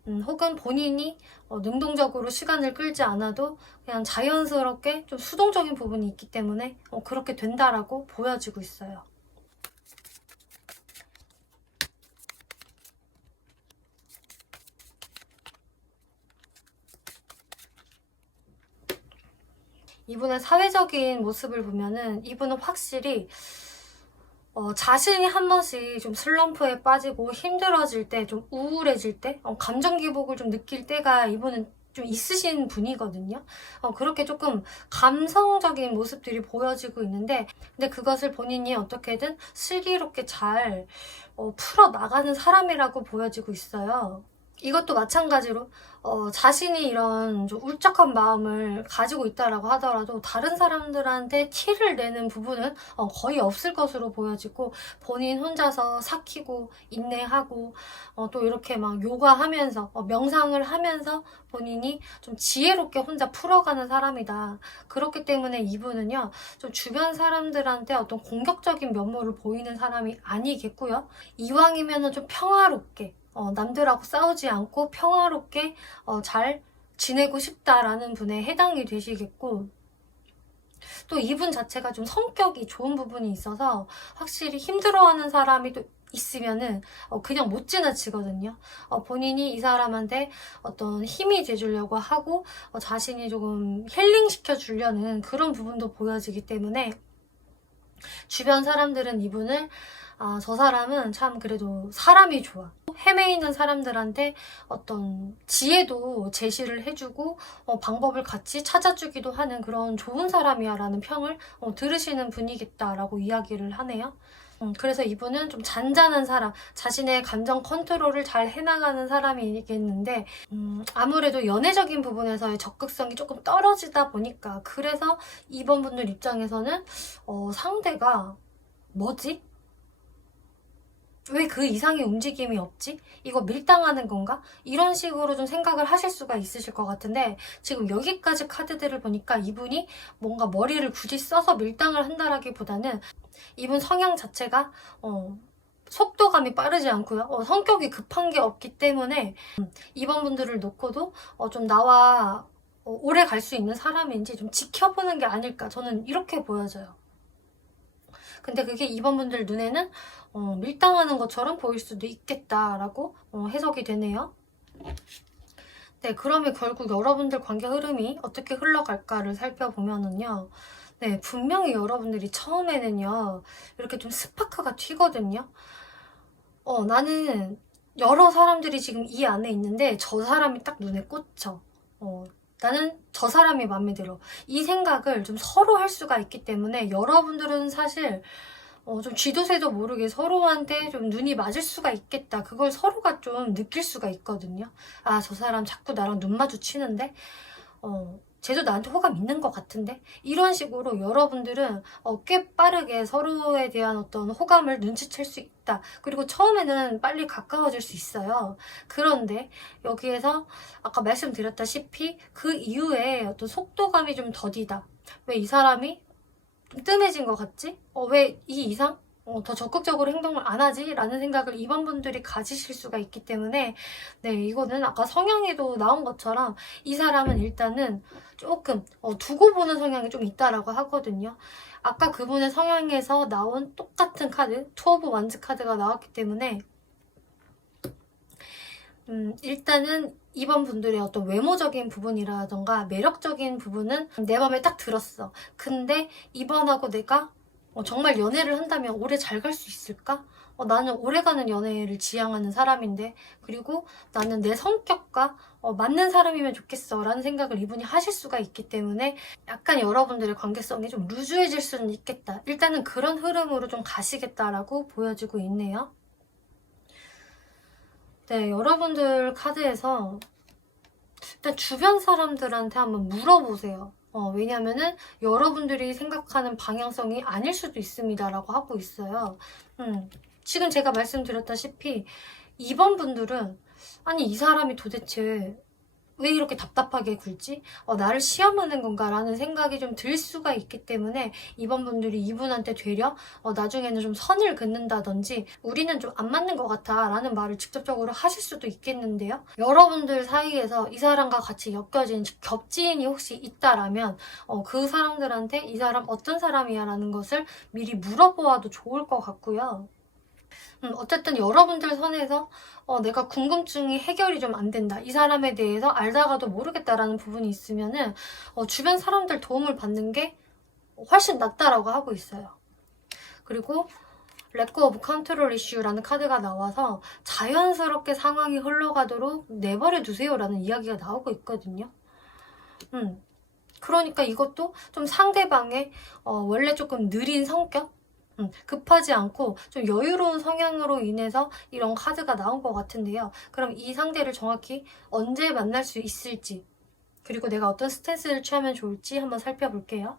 혹은 본인이 능동적으로 시간을 끌지 않아도 그냥 자연스럽게 좀 수동적인 부분이 있기 때문에 그렇게 된다라고 보여지고 있어요. 이분의 사회적인 모습을 보면은 이분은 확실히 자신이 한 번씩 좀 슬럼프에 빠지고 힘들어질 때, 좀 우울해질 때, 감정 기복을 좀 느낄 때가 이분은 좀 있으신 분이거든요. 그렇게 조금 감성적인 모습들이 보여지고 있는데, 근데 그것을 본인이 어떻게든 슬기롭게 잘 풀어나가는 사람이라고 보여지고 있어요. 이것도 마찬가지로 자신이 이런 좀 울적한 마음을 가지고 있다라고 하더라도 다른 사람들한테 티를 내는 부분은 거의 없을 것으로 보여지고, 본인 혼자서 삭히고 인내하고 또 이렇게 막 요가하면서 명상을 하면서 본인이 좀 지혜롭게 혼자 풀어가는 사람이다. 그렇기 때문에 이분은요, 좀 주변 사람들한테 어떤 공격적인 면모를 보이는 사람이 아니겠고요. 이왕이면은 좀 평화롭게 남들하고 싸우지 않고 평화롭게 잘 지내고 싶다라는 분에 해당이 되시겠고, 또 이분 자체가 좀 성격이 좋은 부분이 있어서 확실히 힘들어하는 사람이 또 있으면은 그냥 못 지나치거든요. 본인이 이 사람한테 어떤 힘이 돼주려고 하고 자신이 조금 힐링시켜 주려는 그런 부분도 보여지기 때문에, 주변 사람들은 이분을 저 사람은 참 그래도 사람이 좋아, 헤매이는 사람들한테 어떤 지혜도 제시를 해주고 방법을 같이 찾아주기도 하는 그런 좋은 사람이야 라는 평을 들으시는 분이겠다라고 이야기를 하네요. 그래서 이분은 좀 잔잔한 사람, 자신의 감정 컨트롤을 잘 해나가는 사람이겠는데, 아무래도 연애적인 부분에서의 적극성이 조금 떨어지다 보니까, 그래서 이번 분들 입장에서는 상대가 뭐지? 왜 그 이상의 움직임이 없지? 이거 밀당하는 건가? 이런 식으로 좀 생각을 하실 수가 있으실 것 같은데, 지금 여기까지 카드들을 보니까 이분이 뭔가 머리를 굳이 써서 밀당을 한다라기보다는 이분 성향 자체가 속도감이 빠르지 않고요. 성격이 급한 게 없기 때문에 이번 분들을 놓고도 좀 나와 오래 갈 수 있는 사람인지 좀 지켜보는 게 아닐까, 저는 이렇게 보여져요. 근데 그게 이번 분들 눈에는 밀당하는 것처럼 보일 수도 있겠다라고 해석이 되네요. 네, 그러면 결국 여러분들 관계 흐름이 어떻게 흘러갈까를 살펴보면은요, 네, 분명히 여러분들이 처음에는요, 이렇게 좀 스파크가 튀거든요. 나는 여러 사람들이 지금 이 안에 있는데 저 사람이 딱 눈에 꽂혀. 나는 저 사람이 마음에 들어. 이 생각을 좀 서로 할 수가 있기 때문에, 여러분들은 사실 좀 쥐도 새도 모르게 서로한테 좀 눈이 맞을 수가 있겠다, 그걸 서로가 좀 느낄 수가 있거든요. 저 사람 자꾸 나랑 눈 마주치는데 쟤도 나한테 호감 있는 것 같은데, 이런 식으로 여러분들은 꽤 빠르게 서로에 대한 어떤 호감을 눈치챌 수 있다. 그리고 처음에는 빨리 가까워질 수 있어요. 그런데 여기에서 아까 말씀드렸다시피 그 이후에 어떤 속도감이 좀 더디다. 왜 이 사람이 좀 뜸해진 것 같지? 왜 이 이상? 더 적극적으로 행동을 안 하지? 라는 생각을 이번 분들이 가지실 수가 있기 때문에, 네, 이거는 아까 성향에도 나온 것처럼 이 사람은 일단은 조금 두고 보는 성향이 좀 있다라고 하거든요. 아까 그분의 성향에서 나온 똑같은 카드, 투 오브 완즈 카드가 나왔기 때문에 일단은 이번 분들의 어떤 외모적인 부분이라던가 매력적인 부분은 내 맘에 딱 들었어. 근데 이번하고 내가 정말 연애를 한다면 오래 잘 갈 수 있을까? 나는 오래가는 연애를 지향하는 사람인데, 그리고 나는 내 성격과 맞는 사람이면 좋겠어 라는 생각을 이분이 하실 수가 있기 때문에, 약간 여러분들의 관계성이 좀 루즈해질 수는 있겠다. 일단은 그런 흐름으로 좀 가시겠다라고 보여지고 있네요. 네, 여러분들 카드에서 일단 주변 사람들한테 한번 물어보세요. 왜냐면은 여러분들이 생각하는 방향성이 아닐 수도 있습니다 라고 하고 있어요. 지금 제가 말씀드렸다시피 이번 분들은, 아니 이 사람이 도대체 왜 이렇게 답답하게 굴지? 나를 시험하는 건가? 라는 생각이 좀 들 수가 있기 때문에 이번 분들이 이분한테 되려 나중에는 좀 선을 긋는다든지 우리는 좀 안 맞는 것 같아 라는 말을 직접적으로 하실 수도 있겠는데요. 여러분들 사이에서 이 사람과 같이 엮여진 겹지인이 혹시 있다라면 그 사람들한테 이 사람 어떤 사람이야 라는 것을 미리 물어보아도 좋을 것 같고요. 어쨌든 여러분들 선에서 내가 궁금증이 해결이 좀 안 된다, 이 사람에 대해서 알다가도 모르겠다라는 부분이 있으면은 주변 사람들 도움을 받는 게 훨씬 낫다라고 하고 있어요. 그리고 렛고 오브 컨트롤 이슈라는 카드가 나와서 자연스럽게 상황이 흘러가도록 내버려 두세요라는 이야기가 나오고 있거든요. 그러니까 이것도 좀 상대방의 원래 조금 느린 성격, 급하지 않고 좀 여유로운 성향으로 인해서 이런 카드가 나온 것 같은데요. 그럼 이 상대를 정확히 언제 만날 수 있을지, 그리고 내가 어떤 스탠스를 취하면 좋을지 한번 살펴볼게요.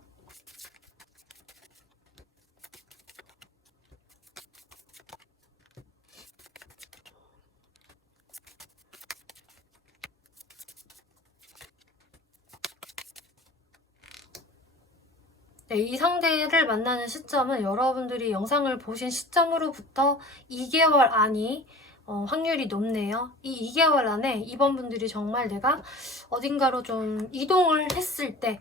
네, 이 상대를 만나는 시점은 여러분들이 영상을 보신 시점으로부터 2개월 안이 확률이 높네요. 이 2개월 안에 이번 분들이 정말 내가 어딘가로 좀 이동을 했을 때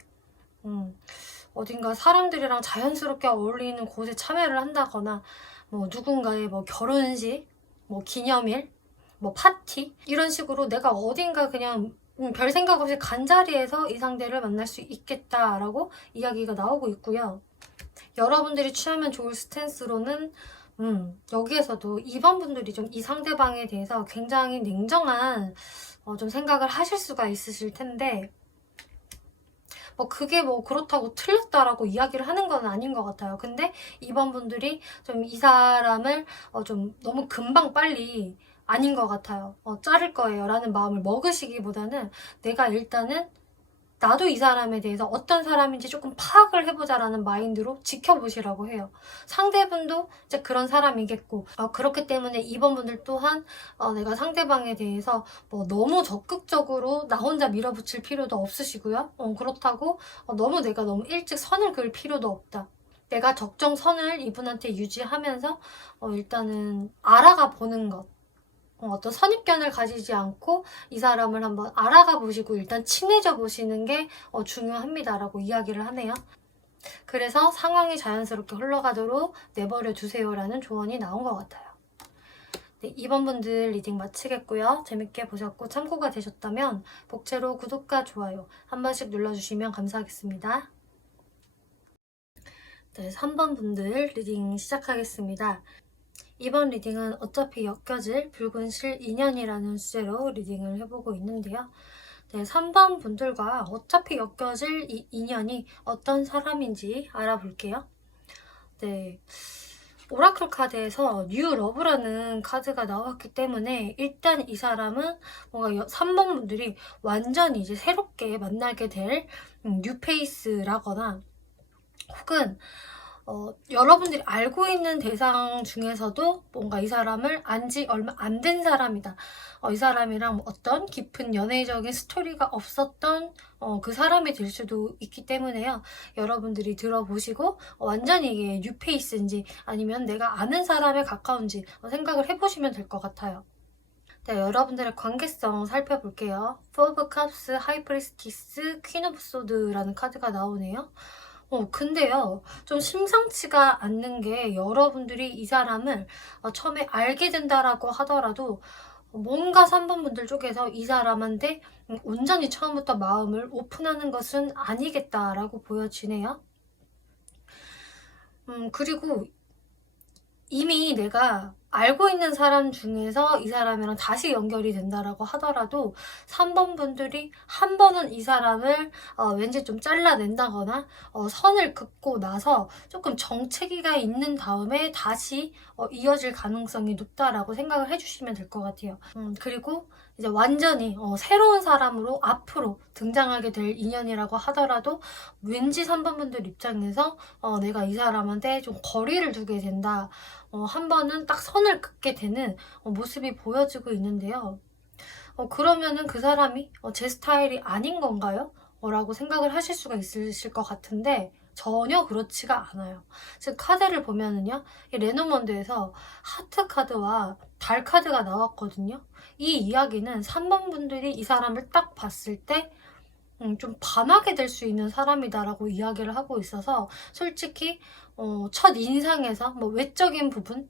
어딘가 사람들이랑 자연스럽게 어울리는 곳에 참여를 한다거나 뭐 누군가의 뭐 결혼식, 뭐 기념일, 뭐 파티 이런 식으로 내가 어딘가 그냥 별 생각 없이 간 자리에서 이 상대를 만날 수 있겠다라고 이야기가 나오고 있고요. 여러분들이 취하면 좋을 스탠스로는 여기에서도 이번 분들이 좀 이 상대방에 대해서 굉장히 냉정한 좀 생각을 하실 수가 있으실 텐데, 뭐 그게 뭐 그렇다고 틀렸다라고 이야기를 하는 건 아닌 것 같아요. 근데 이번 분들이 좀 이 사람을 좀 너무 금방 빨리 아닌 것 같아요. 자를 거예요 라는 마음을 먹으시기보다는 내가 일단은 나도 이 사람에 대해서 어떤 사람인지 조금 파악을 해보자라는 마인드로 지켜보시라고 해요. 상대분도 이제 그런 사람이겠고, 그렇기 때문에 이번 분들 또한 내가 상대방에 대해서 뭐 너무 적극적으로 나 혼자 밀어붙일 필요도 없으시고요. 그렇다고 내가 너무 일찍 선을 그을 필요도 없다. 내가 적정선을 이분한테 유지하면서 일단은 알아가 보는 것. 어떤 선입견을 가지지 않고 이 사람을 한번 알아가 보시고 일단 친해져 보시는 게 중요합니다라고 이야기를 하네요. 그래서 상황이 자연스럽게 흘러가도록 내버려 두세요라는 조언이 나온 것 같아요. 네, 이번 분들 리딩 마치겠고요. 재밌게 보셨고 참고가 되셨다면 복채로 구독과 좋아요 한 번씩 눌러주시면 감사하겠습니다. 네, 3번 분들 리딩 시작하겠습니다. 이번 리딩은 어차피 엮여질 붉은 실 인연이라는 주제로 리딩을 해보고 있는데요. 네, 3번 분들과 어차피 엮여질 이 인연이 어떤 사람인지 알아볼게요. 네, 오라클 카드에서 뉴 러브라는 카드가 나왔기 때문에 일단 이 사람은 뭔가 3번 분들이 완전히 이제 새롭게 만나게 될 뉴페이스라거나 혹은 여러분들이 알고 있는 대상 중에서도 뭔가 이 사람을 안지 얼마 안 된 사람이다. 이 사람이랑 어떤 깊은 연애적인 스토리가 없었던 그 사람이 될 수도 있기 때문에요. 여러분들이 들어보시고 완전히 이게 뉴페이스인지 아니면 내가 아는 사람에 가까운지 생각을 해보시면 될 것 같아요. 네, 여러분들의 관계성 살펴볼게요. Four of Cups, High Priestess, Queen of Swords라는 카드가 나오네요. 근데요, 좀 심상치가 않는 게 여러분들이 이 사람을 처음에 알게 된다라고 하더라도 뭔가 3번 분들 쪽에서 이 사람한테 온전히 처음부터 마음을 오픈하는 것은 아니겠다라고 보여지네요. 그리고 이미 내가 알고 있는 사람 중에서 이 사람이랑 다시 연결이 된다라고 하더라도 3번 분들이 한 번은 이 사람을 왠지 좀 잘라낸다거나 선을 긋고 나서 조금 정체기가 있는 다음에 다시 이어질 가능성이 높다라고 생각을 해주시면 될 것 같아요. 그리고 이제 완전히 새로운 사람으로 앞으로 등장하게 될 인연이라고 하더라도 왠지 3번 분들 입장에서 내가 이 사람한테 좀 거리를 두게 된다. 한 번은 딱 선을 긋게 되는 모습이 보여지고 있는데요. 그러면은 그 사람이 제 스타일이 아닌 건가요? 라고 생각을 하실 수가 있으실 것 같은데 전혀 그렇지가 않아요. 지금 카드를 보면은요, 이 레노먼드에서 하트 카드와 달 카드가 나왔거든요. 이 이야기는 3번 분들이 이 사람을 딱 봤을 때 좀 반하게 될 수 있는 사람이다라고 이야기를 하고 있어서 솔직히 첫 인상에서 뭐 외적인 부분,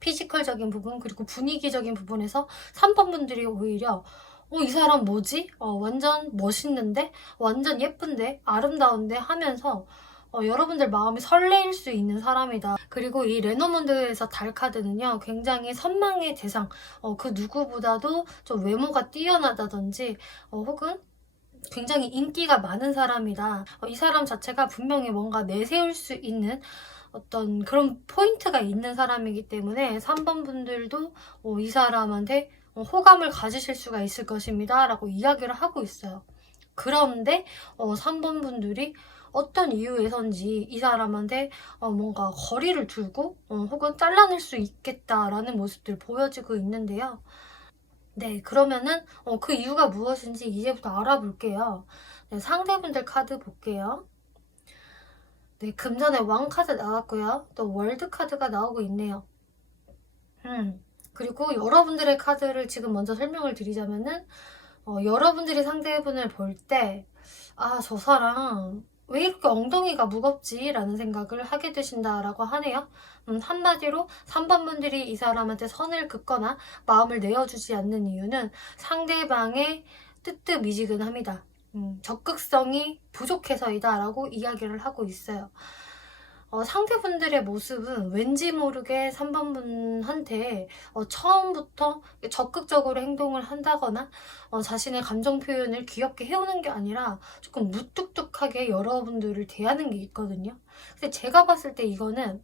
피지컬적인 부분, 그리고 분위기적인 부분에서 3번 분들이 오히려 이 사람 뭐지? 완전 멋있는데? 완전 예쁜데? 아름다운데? 하면서 여러분들 마음이 설레일 수 있는 사람이다. 그리고 이 레노먼드에서 달 카드는요, 굉장히 선망의 대상, 그 누구보다도 좀 외모가 뛰어나다든지 혹은 굉장히 인기가 많은 사람이다. 이 사람 자체가 분명히 뭔가 내세울 수 있는 어떤 그런 포인트가 있는 사람이기 때문에 3번 분들도 이 사람한테 호감을 가지실 수가 있을 것입니다 라고 이야기를 하고 있어요. 그런데 3번 분들이 어떤 이유에선지 이 사람한테 뭔가 거리를 두고 혹은 잘라낼 수 있겠다라는 모습들 보여지고 있는데요. 네, 그러면은 그 이유가 무엇인지 이제부터 알아볼게요. 네, 상대분들 카드 볼게요. 네, 금전의 왕 카드 나왔고요. 또 월드 카드가 나오고 있네요. 그리고 여러분들의 카드를 지금 먼저 설명을 드리자면은 여러분들이 상대분을 볼 때 아, 저 사람 왜 이렇게 엉덩이가 무겁지? 라는 생각을 하게 되신다라고 하네요. 한마디로 3번 분들이 이 사람한테 선을 긋거나 마음을 내어주지 않는 이유는 상대방의 뜨뜻미지근합니다. 적극성이 부족해서이다 라고 이야기를 하고 있어요. 상대분들의 모습은 왠지 모르게 3번 분한테 처음부터 적극적으로 행동을 한다거나 자신의 감정 표현을 귀엽게 해오는 게 아니라 조금 무뚝뚝하게 여러분들을 대하는 게 있거든요. 근데 제가 봤을 때 이거는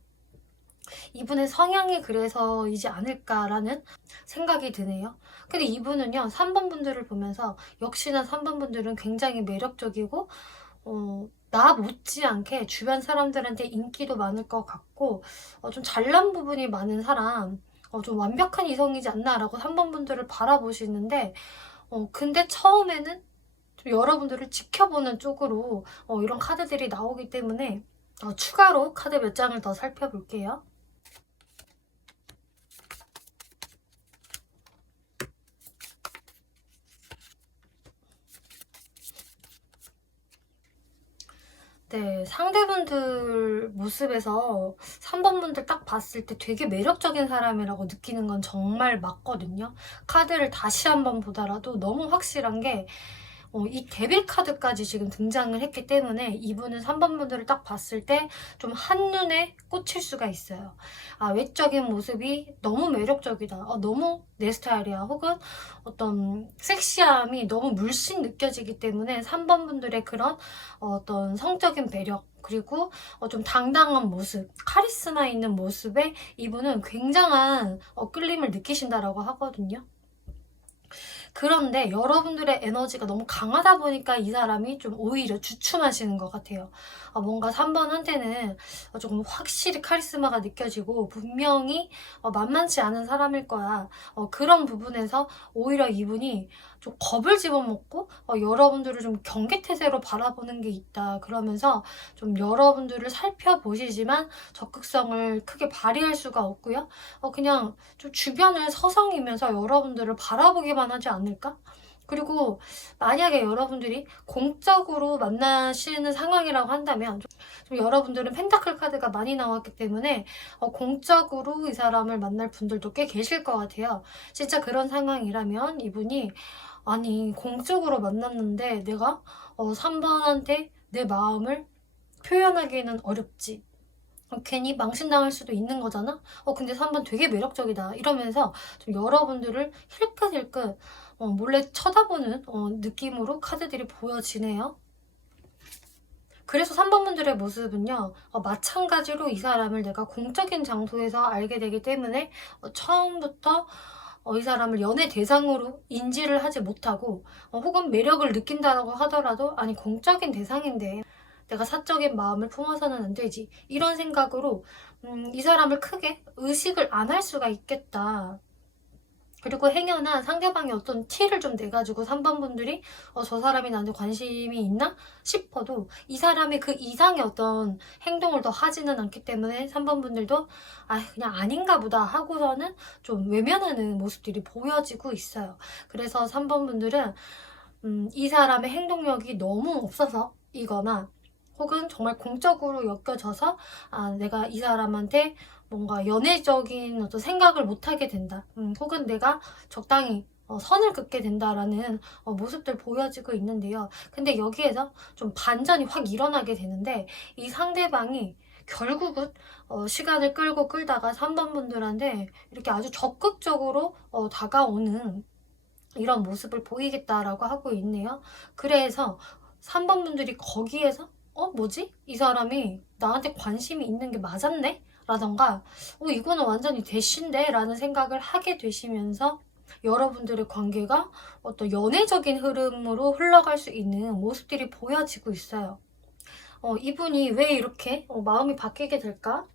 이분의 성향이 그래서이지 않을까라는 생각이 드네요. 근데 이분은요, 3번 분들을 보면서 역시나 3번 분들은 굉장히 매력적이고 나 못지않게 주변 사람들한테 인기도 많을 것 같고 좀 잘난 부분이 많은 사람, 좀 완벽한 이성이지 않나라고 3번 분들을 바라보시는데 근데 처음에는 좀 여러분들을 지켜보는 쪽으로 이런 카드들이 나오기 때문에 추가로 카드 몇 장을 더 살펴볼게요. 네, 상대분들 모습에서 3번 분들 딱 봤을 때 되게 매력적인 사람이라고 느끼는 건 정말 맞거든요. 카드를 다시 한번 보더라도 너무 확실한 게 이 데빌 카드까지 지금 등장을 했기 때문에 이분은 3번 분들을 딱 봤을 때 좀 한눈에 꽂힐 수가 있어요. 아, 외적인 모습이 너무 매력적이다. 너무 내 스타일이야. 혹은 어떤 섹시함이 너무 물씬 느껴지기 때문에 3번 분들의 그런 어떤 성적인 매력 그리고 좀 당당한 모습, 카리스마 있는 모습에 이분은 굉장한 끌림을 느끼신다라고 하거든요. 그런데 여러분들의 에너지가 너무 강하다 보니까 이 사람이 좀 오히려 주춤하시는 것 같아요. 뭔가 3번한테는 조금 확실히 카리스마가 느껴지고 분명히 만만치 않은 사람일 거야. 그런 부분에서 오히려 이분이 좀 겁을 집어먹고 여러분들을 좀 경계태세로 바라보는 게 있다. 그러면서 좀 여러분들을 살펴보시지만 적극성을 크게 발휘할 수가 없고요. 그냥 좀 주변을 서성이면서 여러분들을 바라보기만 하지 않을까? 그리고 만약에 여러분들이 공적으로 만나시는 상황이라고 한다면 좀 여러분들은 펜타클 카드가 많이 나왔기 때문에 공적으로 이 사람을 만날 분들도 꽤 계실 것 같아요. 진짜 그런 상황이라면 이분이 아니 공적으로 만났는데 내가 3번한테 내 마음을 표현하기는 어렵지. 괜히 망신당할 수도 있는 거잖아? 근데 3번 되게 매력적이다. 이러면서 좀 여러분들을 힐끗힐끗 몰래 쳐다보는 느낌으로 카드들이 보여지네요. 그래서 3번 분들의 모습은요, 마찬가지로 이 사람을 내가 공적인 장소에서 알게 되기 때문에 처음부터 이 사람을 연애 대상으로 인지를 하지 못하고 혹은 매력을 느낀다고 하더라도 아니 공적인 대상인데 내가 사적인 마음을 품어서는 안 되지 이런 생각으로 이 사람을 크게 의식을 안 할 수가 있겠다. 그리고 행여나 상대방이 어떤 티를 좀 내가지고 3번 분들이 저 사람이 나한테 관심이 있나 싶어도 이 사람이 그 이상의 어떤 행동을 더 하지는 않기 때문에 3번 분들도 아 그냥 아닌가 보다 하고서는 좀 외면하는 모습들이 보여지고 있어요. 그래서 3번 분들은 이 사람의 행동력이 너무 없어서 이거나 혹은 정말 공적으로 엮여져서 아 내가 이 사람한테 뭔가 연애적인 어떤 생각을 못하게 된다. 혹은 내가 적당히 선을 긋게 된다라는 모습들 보여지고 있는데요. 근데 여기에서 좀 반전이 확 일어나게 되는데 이 상대방이 결국은 시간을 끌고 끌다가 3번 분들한테 이렇게 아주 적극적으로 다가오는 이런 모습을 보이겠다라고 하고 있네요. 그래서 3번 분들이 거기에서 뭐지? 이 사람이 나한테 관심이 있는 게 맞았네? 라던가 이거는 완전히 대쉬인데? 라는 생각을 하게 되시면서 여러분들의 관계가 어떤 연애적인 흐름으로 흘러갈 수 있는 모습들이 보여지고 있어요. 이분이 왜 이렇게 마음이 바뀌게 될까?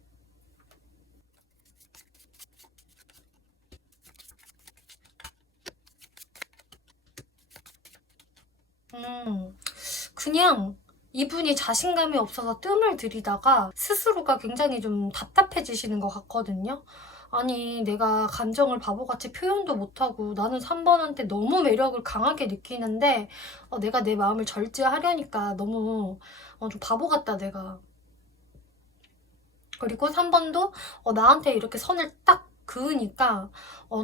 그냥 이분이 자신감이 없어서 뜸을 들이다가 스스로가 굉장히 좀 답답해지시는 것 같거든요. 아니, 내가 감정을 바보같이 표현도 못하고 나는 3번한테 너무 매력을 강하게 느끼는데 내가 내 마음을 절제하려니까 너무 좀 바보 같다, 내가. 그리고 3번도 나한테 이렇게 선을 딱 그으니까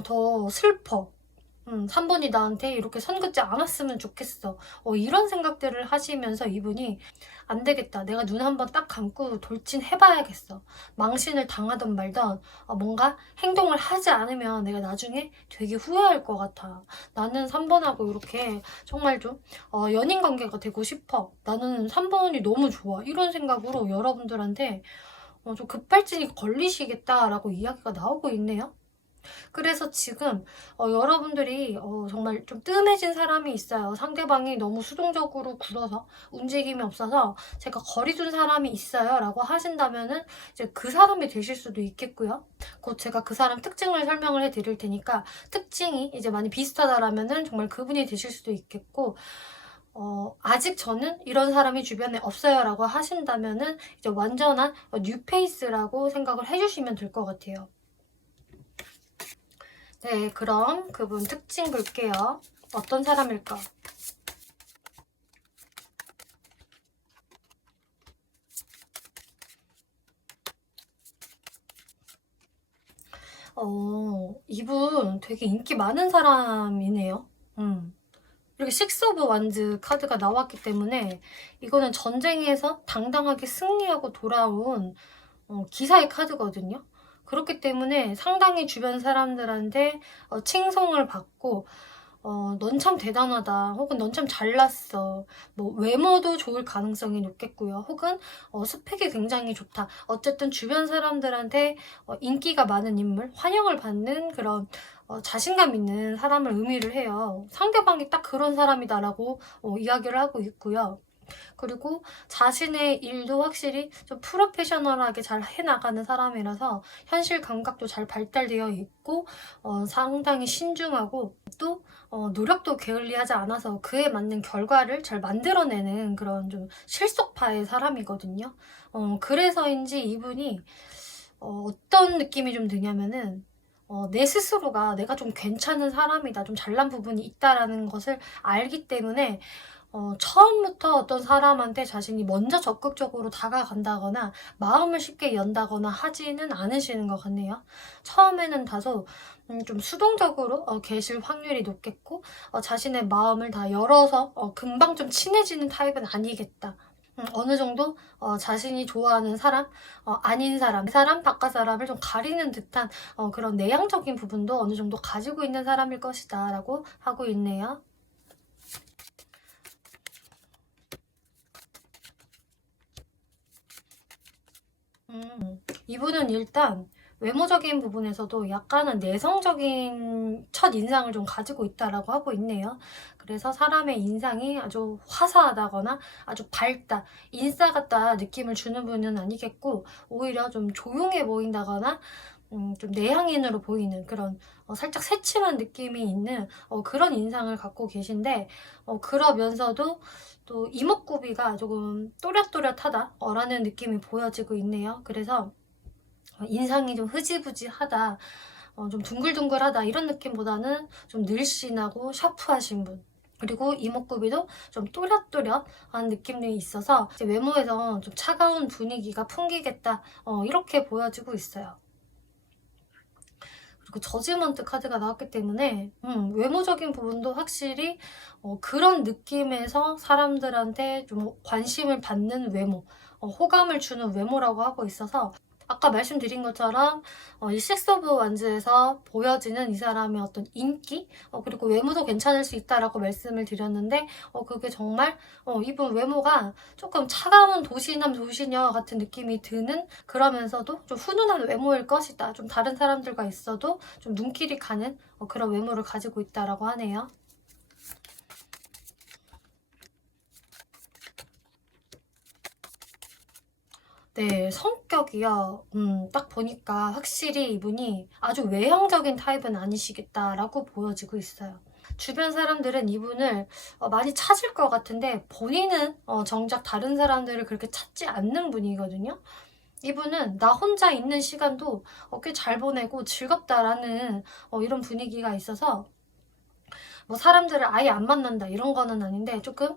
더 슬퍼. 3번이 나한테 이렇게 선 긋지 않았으면 좋겠어. 이런 생각들을 하시면서 이분이 안 되겠다. 내가 눈 한번 딱 감고 돌진해봐야겠어. 망신을 당하든 말든 뭔가 행동을 하지 않으면 내가 나중에 되게 후회할 것 같아. 나는 3번하고 이렇게 정말 좀 연인 관계가 되고 싶어. 나는 3번이 너무 좋아. 이런 생각으로 여러분들한테 좀 급발진이 걸리시겠다라고 이야기가 나오고 있네요. 그래서 지금 여러분들이 정말 좀 뜸해진 사람이 있어요. 상대방이 너무 수동적으로 굴어서 움직임이 없어서 제가 거리 둔 사람이 있어요 라고 하신다면은 이제 그 사람이 되실 수도 있겠고요. 곧 제가 그 사람 특징을 설명을 해드릴 테니까 특징이 이제 많이 비슷하다라면은 정말 그분이 되실 수도 있겠고, 아직 저는 이런 사람이 주변에 없어요 라고 하신다면은 이제 완전한 뉴페이스라고 생각을 해주시면 될 것 같아요. 네, 그럼 그분 특징 볼게요. 어떤 사람일까? 이분 되게 인기 많은 사람이네요. 이렇게 식스 오브 완즈 카드가 나왔기 때문에 이거는 전쟁에서 당당하게 승리하고 돌아온 기사의 카드거든요. 그렇기 때문에 상당히 주변 사람들한테 칭송을 받고 넌 참 대단하다, 혹은 넌 참 잘났어, 뭐 외모도 좋을 가능성이 높겠고요, 혹은 스펙이 굉장히 좋다. 어쨌든 주변 사람들한테 인기가 많은 인물, 환영을 받는 그런 자신감 있는 사람을 의미를 해요. 상대방이 딱 그런 사람이다라고 이야기를 하고 있고요. 그리고 자신의 일도 확실히 좀 프로페셔널하게 잘 해나가는 사람이라서 현실 감각도 잘 발달되어 있고 상당히 신중하고 또 노력도 게을리하지 않아서 그에 맞는 결과를 잘 만들어내는 그런 좀 실속파의 사람이거든요. 그래서인지 이분이 어떤 느낌이 좀 드냐면은 내 스스로가 내가 좀 괜찮은 사람이다, 좀 잘난 부분이 있다라는 것을 알기 때문에 처음부터 어떤 사람한테 자신이 먼저 적극적으로 다가간다거나 마음을 쉽게 연다거나 하지는 않으시는 것 같네요. 처음에는 다소 좀 수동적으로 계실 확률이 높겠고 자신의 마음을 다 열어서 금방 좀 친해지는 타입은 아니겠다. 어느 정도 자신이 좋아하는 사람, 아닌 사람, 사람, 바깥 사람을 좀 가리는 듯한 그런 내향적인 부분도 어느 정도 가지고 있는 사람일 것이다 라고 하고 있네요. 이분은 일단 외모적인 부분에서도 약간은 내성적인 첫 인상을 좀 가지고 있다라고 하고 있네요. 그래서 사람의 인상이 아주 화사하다거나 아주 밝다, 인싸 같다 느낌을 주는 분은 아니겠고, 오히려 좀 조용해 보인다거나 좀 내향인으로 보이는 그런 살짝 새침한 느낌이 있는 그런 인상을 갖고 계신데, 그러면서도 또 이목구비가 조금 또렷또렷하다라는 느낌이 보여지고 있네요. 그래서 인상이 좀 흐지부지하다, 좀 둥글둥글하다 이런 느낌보다는 좀 늘씬하고 샤프하신 분, 그리고 이목구비도 좀 또렷또렷한 느낌이 있어서 외모에서 좀 차가운 분위기가 풍기겠다 이렇게 보여지고 있어요. 그리고 저지먼트 카드가 나왔기 때문에 외모적인 부분도 확실히 그런 느낌에서 사람들한테 좀 관심을 받는 외모, 호감을 주는 외모라고 하고 있어서 아까 말씀드린 것처럼 이 식스 오브 완즈에서 보여지는 이 사람의 어떤 인기 그리고 외모도 괜찮을 수 있다라고 말씀을 드렸는데 그게 정말 이분 외모가 조금 차가운 도시남 도시녀 같은 느낌이 드는, 그러면서도 좀 훈훈한 외모일 것이다. 좀 다른 사람들과 있어도 좀 눈길이 가는 그런 외모를 가지고 있다라고 하네요. 네, 성격이요. 딱 보니까 확실히 이분이 아주 외형적인 타입은 아니시겠다라고 보여지고 있어요. 주변 사람들은 이분을 많이 찾을 것 같은데 본인은 정작 다른 사람들을 그렇게 찾지 않는 분이거든요. 이분은 나 혼자 있는 시간도 꽤 잘 보내고 즐겁다라는 이런 분위기가 있어서 뭐 사람들을 아예 안 만난다 이런 거는 아닌데 조금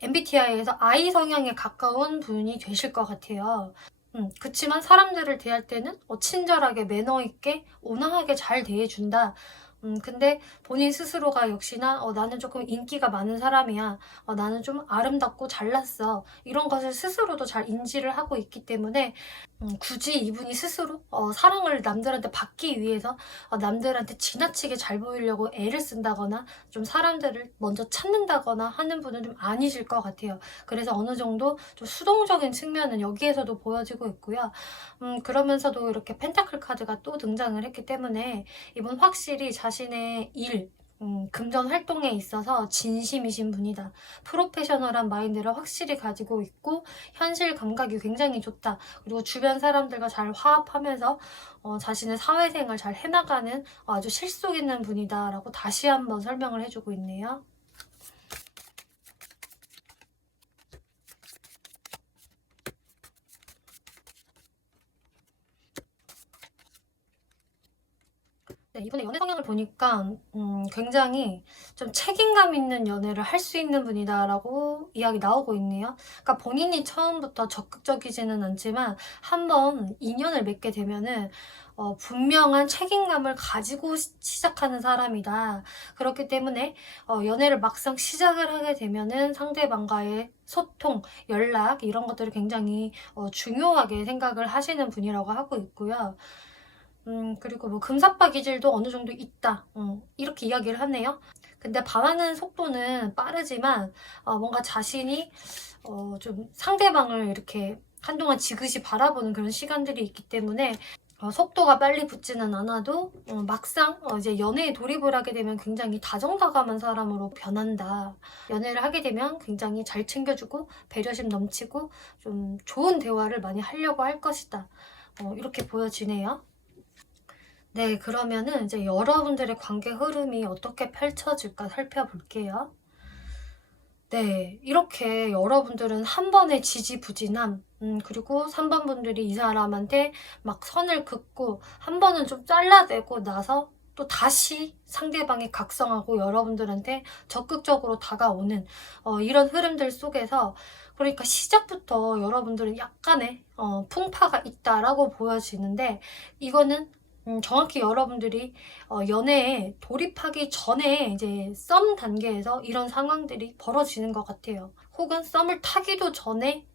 MBTI에서 I 성향에 가까운 분이 되실 것 같아요. 그치만 사람들을 대할 때는 친절하게 매너 있게 온화하게 잘 대해준다. 근데 본인 스스로가 역시나 나는 조금 인기가 많은 사람이야. 나는 좀 아름답고 잘났어. 이런 것을 스스로도 잘 인지를 하고 있기 때문에 굳이 이분이 스스로 사랑을 남들한테 받기 위해서 남들한테 지나치게 잘 보이려고 애를 쓴다거나 좀 사람들을 먼저 찾는다거나 하는 분은 좀 아니실 것 같아요. 그래서 어느 정도 좀 수동적인 측면은 여기에서도 보여지고 있고요. 그러면서도 이렇게 펜타클 카드가 또 등장을 했기 때문에 이분 확실히 자신의 일, 금전 활동에 있어서 진심이신 분이다. 프로페셔널한 마인드를 확실히 가지고 있고 현실 감각이 굉장히 좋다. 그리고 주변 사람들과 잘 화합하면서 자신의 사회생활 잘 해나가는 아주 실속 있는 분이다 라고 다시 한번 설명을 해주고 있네요. 네, 이분의 연애 성향을 보니까 굉장히 좀 책임감 있는 연애를 할 수 있는 분이다라고 이야기 나오고 있네요. 그러니까 본인이 처음부터 적극적이지는 않지만 한번 인연을 맺게 되면은 분명한 책임감을 가지고 시작하는 사람이다. 그렇기 때문에 연애를 막상 시작을 하게 되면은 상대방과의 소통, 연락 이런 것들을 굉장히 중요하게 생각을 하시는 분이라고 하고 있고요. 그리고 뭐 금사빠 기질도 어느 정도 있다. 이렇게 이야기를 하네요. 근데 반하는 속도는 빠르지만 뭔가 자신이 좀 상대방을 이렇게 한동안 지그시 바라보는 그런 시간들이 있기 때문에 속도가 빨리 붙지는 않아도 막상 이제 연애에 돌입을 하게 되면 굉장히 다정다감한 사람으로 변한다. 연애를 하게 되면 굉장히 잘 챙겨주고 배려심 넘치고 좀 좋은 대화를 많이 하려고 할 것이다. 이렇게 보여지네요. 네, 그러면은 이제 여러분들의 관계 흐름이 어떻게 펼쳐질까 살펴볼게요. 네, 이렇게 여러분들은 한 번의 지지부진함, 그리고 3번 분들이 이 사람한테 막 선을 긋고 한 번은 좀 잘라내고 나서 또 다시 상대방이 각성하고 여러분들한테 적극적으로 다가오는 이런 흐름들 속에서, 그러니까 시작부터 여러분들은 약간의 풍파가 있다라고 보여지는데, 이거는 정확히 여러분들이 연애에 돌입하기 전에 이제 썸 단계에서 이런 상황들이 벌어지는 것 같아요. 혹은 썸을 타기도 전에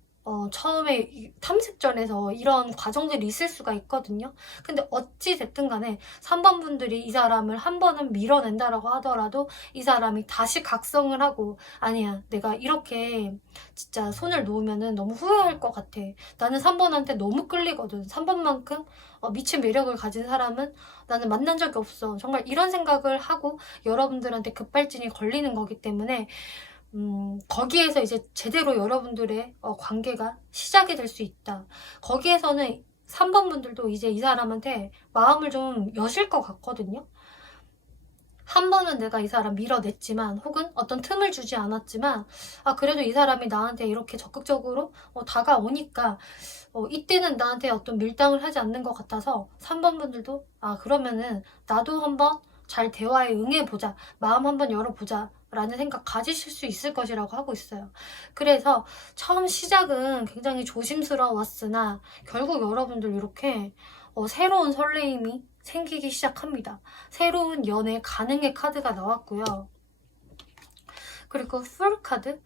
처음에 탐색전에서 이런 과정들이 있을 수가 있거든요. 근데 어찌 됐든 간에 3번 분들이 이 사람을 한 번은 밀어낸다라고 하더라도 이 사람이 다시 각성을 하고, 아니야, 내가 이렇게 진짜 손을 놓으면은 너무 후회할 것 같아. 나는 3번한테 너무 끌리거든. 3번만큼 미친 매력을 가진 사람은 나는 만난 적이 없어. 정말 이런 생각을 하고 여러분들한테 급발진이 걸리는 거기 때문에 거기에서 이제 제대로 여러분들의 관계가 시작이 될 수 있다. 거기에서는 3번 분들도 이제 이 사람한테 마음을 좀 여실 것 같거든요. 한 번은 내가 이 사람 밀어냈지만, 혹은 어떤 틈을 주지 않았지만, 그래도 이 사람이 나한테 이렇게 적극적으로 다가오니까 이때는 나한테 어떤 밀당을 하지 않는 것 같아서 3번 분들도 그러면은 나도 한번 잘 대화에 응해보자, 마음 한번 열어보자 라는 생각 가지실 수 있을 것이라고 하고 있어요. 그래서 처음 시작은 굉장히 조심스러웠으나 결국 여러분들 이렇게 새로운 설레임이 생기기 시작합니다. 새로운 연애 가능의 카드가 나왔고요. 그리고 풀 카드,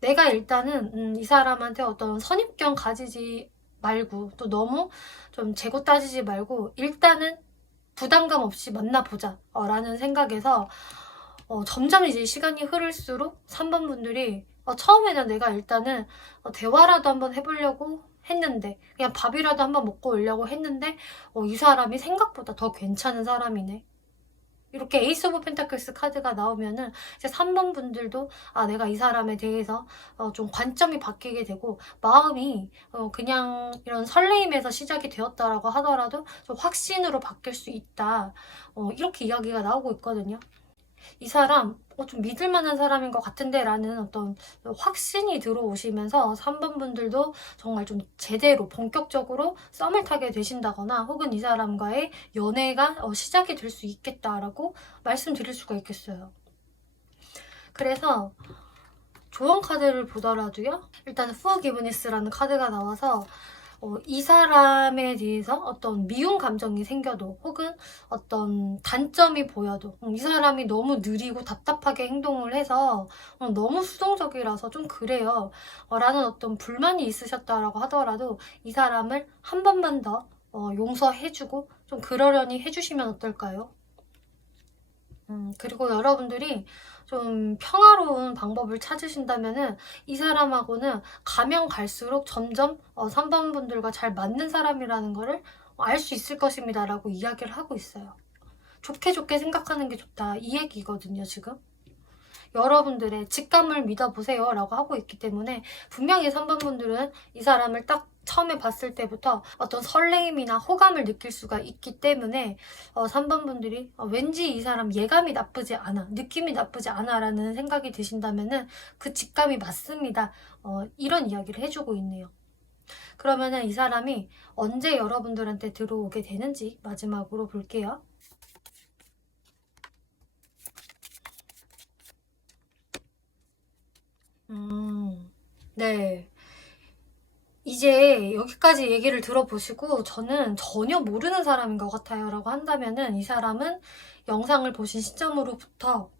내가 일단은 이 사람한테 어떤 선입견 가지지 말고 또 너무 좀 재고 따지지 말고 일단은 부담감 없이 만나보자 라는 생각에서 점점 이제 시간이 흐를수록 3번 분들이 처음에는 내가 일단은 대화라도 한번 해보려고 했는데 그냥 밥이라도 한번 먹고 오려고 했는데 이 사람이 생각보다 더 괜찮은 사람이네. 이렇게 에이스 오브 펜타클스 카드가 나오면은 이제 3번 분들도 내가 이 사람에 대해서 좀 관점이 바뀌게 되고 마음이 그냥 이런 설레임에서 시작이 되었다라고 하더라도 좀 확신으로 바뀔 수 있다. 이렇게 이야기가 나오고 있거든요. 이 사람 좀 믿을 만한 사람인 것 같은데 라는 어떤 확신이 들어오시면서 3번 분들도 정말 좀 제대로 본격적으로 썸을 타게 되신다거나 혹은 이 사람과의 연애가 시작이 될 수 있겠다라고 말씀드릴 수가 있겠어요. 그래서 조언 카드를 보더라도요. 일단 후어기브니스라는 카드가 나와서 이 사람에 대해서 어떤 미움 감정이 생겨도 혹은 어떤 단점이 보여도 이 사람이 너무 느리고 답답하게 행동을 해서 너무 수동적이라서 좀 그래요 라는 어떤 불만이 있으셨다라고 하더라도 이 사람을 한 번만 더 용서해주고 좀 그러려니 해주시면 어떨까요? 그리고 여러분들이 좀 평화로운 방법을 찾으신다면은 이 사람하고는 가면 갈수록 점점 3번 분들과 잘 맞는 사람이라는 거를 알 수 있을 것입니다 라고 이야기를 하고 있어요. 좋게 좋게 생각하는 게 좋다 이 얘기거든요 지금. 여러분들의 직감을 믿어보세요 라고 하고 있기 때문에 분명히 3번 분들은 이 사람을 딱 처음에 봤을 때부터 어떤 설레임이나 호감을 느낄 수가 있기 때문에 3번 분들이 왠지 이 사람 예감이 나쁘지 않아, 느낌이 나쁘지 않아 라는 생각이 드신다면은 그 직감이 맞습니다. 이런 이야기를 해주고 있네요. 그러면은 이 사람이 언제 여러분들한테 들어오게 되는지 마지막으로 볼게요. 네. 이제 여기까지 얘기를 들어보시고 저는 전혀 모르는 사람인 것 같아요 라고 한다면은 이 사람은 영상을 보신 시점으로부터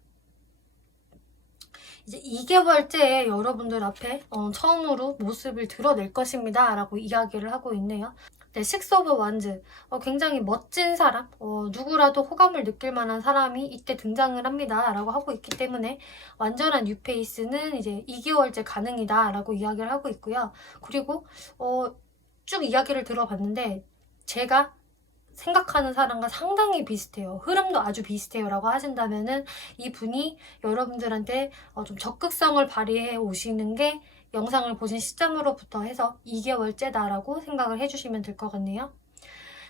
이제 2개월째에 여러분들 앞에 처음으로 모습을 드러낼 것입니다 라고 이야기를 하고 있네요. 네, 식스 오브 완즈 굉장히 멋진 사람, 누구라도 호감을 느낄 만한 사람이 이때 등장을 합니다 라고 하고 있기 때문에 완전한 뉴페이스는 이제 2개월째 가능이다 라고 이야기를 하고 있고요. 그리고 쭉 이야기를 들어봤는데 제가 생각하는 사람과 상당히 비슷해요. 흐름도 아주 비슷해요 라고 하신다면은 이분이 여러분들한테 좀 적극성을 발휘해 오시는 게 영상을 보신 시점으로부터 해서 2개월째다라고 생각을 해주시면 될 것 같네요.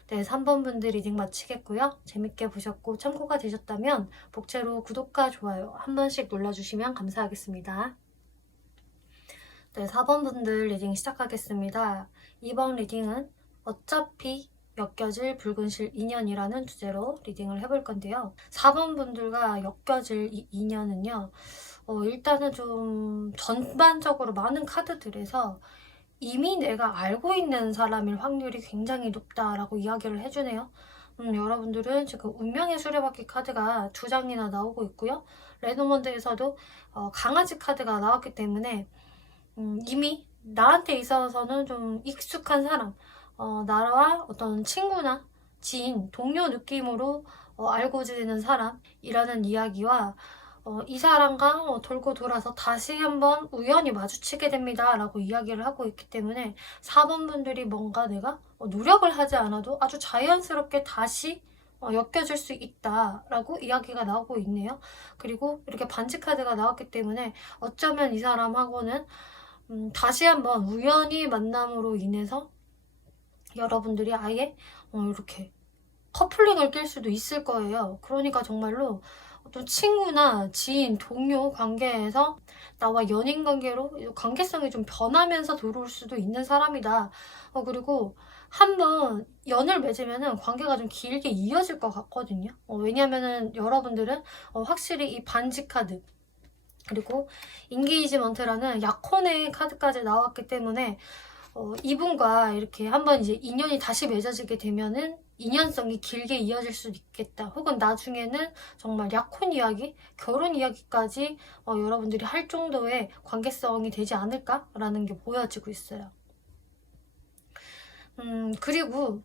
네, 3번 분들 리딩 마치겠고요. 재밌게 보셨고 참고가 되셨다면 복채로 구독과 좋아요 한 번씩 눌러주시면 감사하겠습니다. 네, 4번 분들 리딩 시작하겠습니다. 이번 리딩은 어차피 엮여질 붉은 실 인연이라는 주제로 리딩을 해볼 건데요. 4번 분들과 엮여질 이 인연은요. 일단은 좀 전반적으로 많은 카드들에서 이미 내가 알고 있는 사람일 확률이 굉장히 높다라고 이야기를 해주네요. 여러분들은 지금 운명의 수레바퀴 카드가 2장이나 나오고 있고요. 레노먼드에서도 강아지 카드가 나왔기 때문에 이미 나한테 있어서는 좀 익숙한 사람, 나와 어떤 친구나 지인, 동료 느낌으로 알고 지내는 사람이라는 이야기와 이 사람과 돌고 돌아서 다시 한번 우연히 마주치게 됩니다 라고 이야기를 하고 있기 때문에 4번 분들이 뭔가 내가 노력을 하지 않아도 아주 자연스럽게 다시 엮여질 수 있다라고 이야기가 나오고 있네요. 그리고 이렇게 반지 카드가 나왔기 때문에 어쩌면 이 사람하고는 다시 한번 우연히 만남으로 인해서 여러분들이 아예 이렇게 커플링을 낄 수도 있을 거예요. 그러니까 정말로 어떤 친구나 지인, 동료 관계에서 나와 연인 관계로 관계성이 좀 변하면서 들어올 수도 있는 사람이다. 그리고 한번 연을 맺으면은 관계가 좀 길게 이어질 것 같거든요. 왜냐면은 여러분들은 확실히 이 반지 카드 그리고 인게이지먼트라는 약혼의 카드까지 나왔기 때문에 이분과 이렇게 한번 이제 인연이 다시 맺어지게 되면은 인연성이 길게 이어질 수도 있겠다. 혹은 나중에는 정말 약혼 이야기, 결혼 이야기까지 여러분들이 할 정도의 관계성이 되지 않을까라는 게 보여지고 있어요. 그리고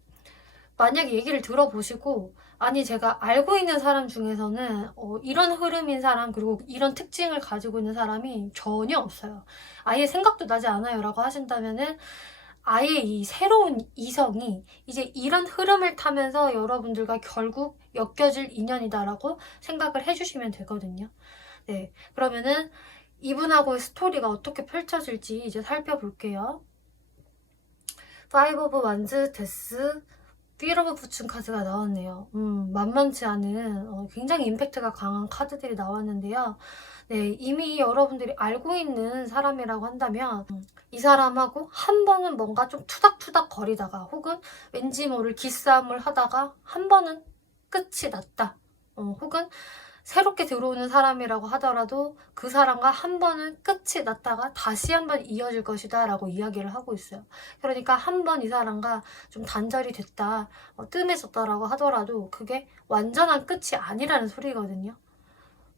만약에 얘기를 들어보시고 아니 제가 알고 있는 사람 중에서는 이런 흐름인 사람 그리고 이런 특징을 가지고 있는 사람이 전혀 없어요. 아예 생각도 나지 않아요 라고 하신다면은 아예 이 새로운 이성이 이제 이런 흐름을 타면서 여러분들과 결국 엮여질 인연이다라고 생각을 해주시면 되거든요. 네, 그러면은 이분하고의 스토리가 어떻게 펼쳐질지 이제 살펴볼게요. 파이브 오브 완즈, 데스, 삐러브 부춘 카드가 나왔네요. 만만치 않은 굉장히 임팩트가 강한 카드들이 나왔는데요. 네, 이미 여러분들이 알고 있는 사람이라고 한다면 이 사람하고 한 번은 뭔가 좀 투닥투닥 거리다가 혹은 왠지 모를 기싸움을 하다가 한 번은 끝이 났다. 혹은 새롭게 들어오는 사람이라고 하더라도 그 사람과 한 번은 끝이 났다가 다시 한 번 이어질 것이다 라고 이야기를 하고 있어요. 그러니까 한 번 이 사람과 좀 단절이 됐다, 뜸해졌다라고 하더라도 그게 완전한 끝이 아니라는 소리거든요.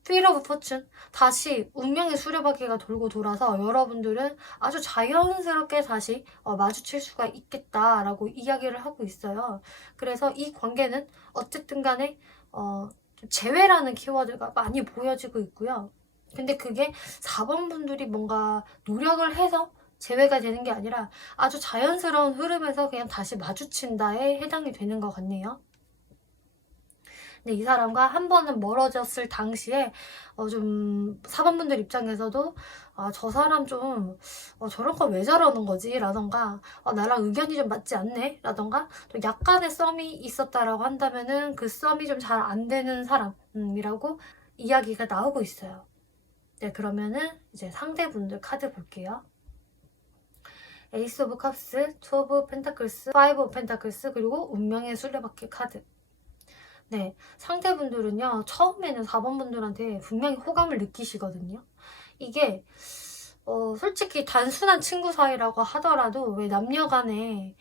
Wheel of Fortune, 다시 운명의 수레바퀴가 돌고 돌아서 여러분들은 아주 자연스럽게 다시 마주칠 수가 있겠다라고 이야기를 하고 있어요. 그래서 이 관계는 어쨌든 간에 재회라는 키워드가 많이 보여지고 있고요. 근데 그게 4번 분들이 뭔가 노력을 해서 재회가 되는 게 아니라 아주 자연스러운 흐름에서 그냥 다시 마주친다에 해당이 되는 것 같네요. 근데 이 사람과 한 번은 멀어졌을 당시에 좀 4번 분들 입장에서도 저 사람 좀 저런 거 왜 저러는 거지? 라던가 나랑 의견이 좀 맞지 않네? 라던가 또 약간의 썸이 있었다라고 한다면은 그 썸이 좀 잘 안 되는 사람이라고 이야기가 나오고 있어요. 네, 그러면은 이제 상대분들 카드 볼게요. 에이스 오브 컵스, 투 오브 펜타클스, 파이브 오브 펜타클스, 그리고 운명의 술래바퀴 카드. 네, 상대분들은요, 처음에는 4번 분들한테 분명히 호감을 느끼시거든요. 이게, 솔직히 단순한 친구 사이라고 하더라도 왜 남녀 간에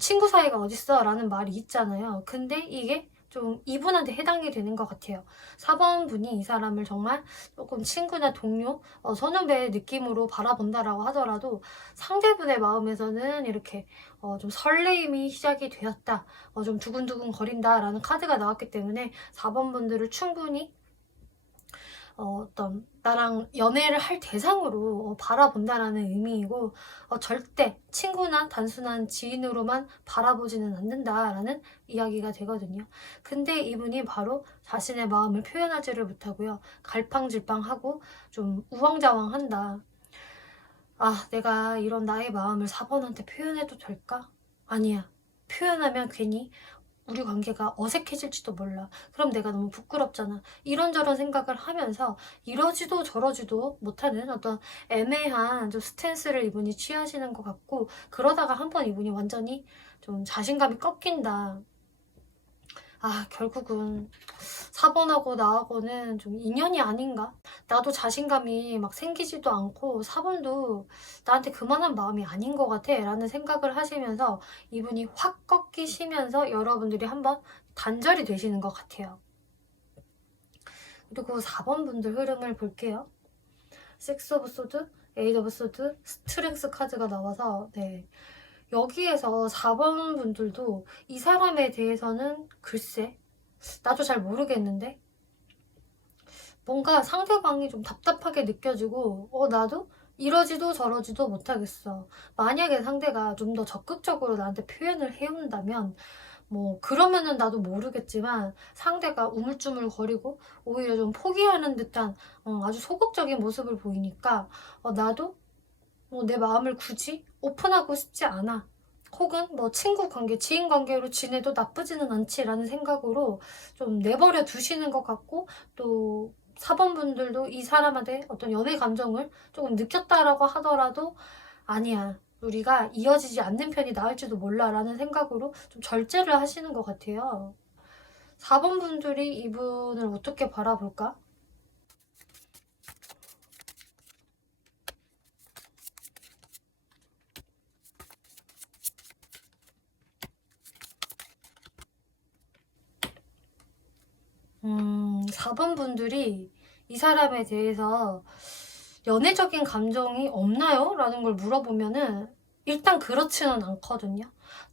친구 사이가 어딨어? 라는 말이 있잖아요. 근데 이게 좀 이분한테 해당이 되는 것 같아요. 4번 분이 이 사람을 정말 조금 친구나 동료, 선후배 느낌으로 바라본다라고 하더라도 상대분의 마음에서는 이렇게 좀 설레임이 시작이 되었다. 좀 두근두근 거린다라는 카드가 나왔기 때문에 4번 분들을 충분히 어떤 나랑 연애를 할 대상으로 바라본다라는 의미이고 절대 친구나 단순한 지인으로만 바라보지는 않는다라는 이야기가 되거든요. 근데 이분이 바로 자신의 마음을 표현하지를 못하고요. 갈팡질팡하고 좀 우왕좌왕한다. 내가 이런 나의 마음을 4번한테 표현해도 될까? 아니야. 표현하면 괜히 우리 관계가 어색해질지도 몰라. 그럼 내가 너무 부끄럽잖아. 이런저런 생각을 하면서 이러지도 저러지도 못하는 어떤 애매한 좀 스탠스를 이분이 취하시는 것 같고, 그러다가 한번 이분이 완전히 좀 자신감이 꺾인다. 결국은 4번하고 나하고는 좀 인연이 아닌가? 나도 자신감이 막 생기지도 않고 4번도 나한테 그만한 마음이 아닌 것 같아 라는 생각을 하시면서 이분이 확 꺾이시면서 여러분들이 한번 단절이 되시는 것 같아요. 그리고 4번 분들 흐름을 볼게요. 6 오브 소드, 8 오브 소드, 스트렝스 카드가 나와서 여기에서 4번 분들도 이 사람에 대해서는 글쎄 나도 잘 모르겠는데 뭔가 상대방이 좀 답답하게 느껴지고 나도 이러지도 저러지도 못하겠어. 만약에 상대가 좀 더 적극적으로 나한테 표현을 해온다면 뭐 그러면은 나도 모르겠지만 상대가 우물쭈물거리고 오히려 좀 포기하는 듯한 아주 소극적인 모습을 보이니까 나도 내 마음을 굳이 오픈하고 싶지 않아. 혹은 뭐 친구 관계, 지인 관계로 지내도 나쁘지는 않지라는 생각으로 좀 내버려 두시는 것 같고, 또 4번 분들도 이 사람한테 어떤 연애 감정을 조금 느꼈다라고 하더라도 아니야. 우리가 이어지지 않는 편이 나을지도 몰라라는 생각으로 좀 절제를 하시는 것 같아요. 4번 분들이 이분을 어떻게 바라볼까? 음, 4번 분들이 이 사람에 대해서 연애적인 감정이 없나요? 라는 걸 물어보면은 일단 그렇지는 않거든요.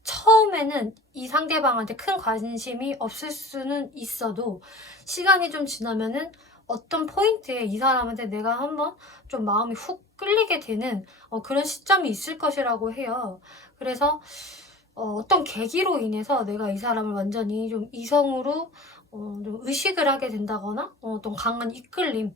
처음에는 이 상대방한테 큰 관심이 없을 수는 있어도 시간이 좀 지나면은 어떤 포인트에 이 사람한테 내가 한번 좀 마음이 훅 끌리게 되는 그런 시점이 있을 것이라고 해요. 그래서 어떤 계기로 인해서 내가 이 사람을 완전히 좀 이성으로 좀 의식을 하게 된다거나 어떤 강한 이끌림,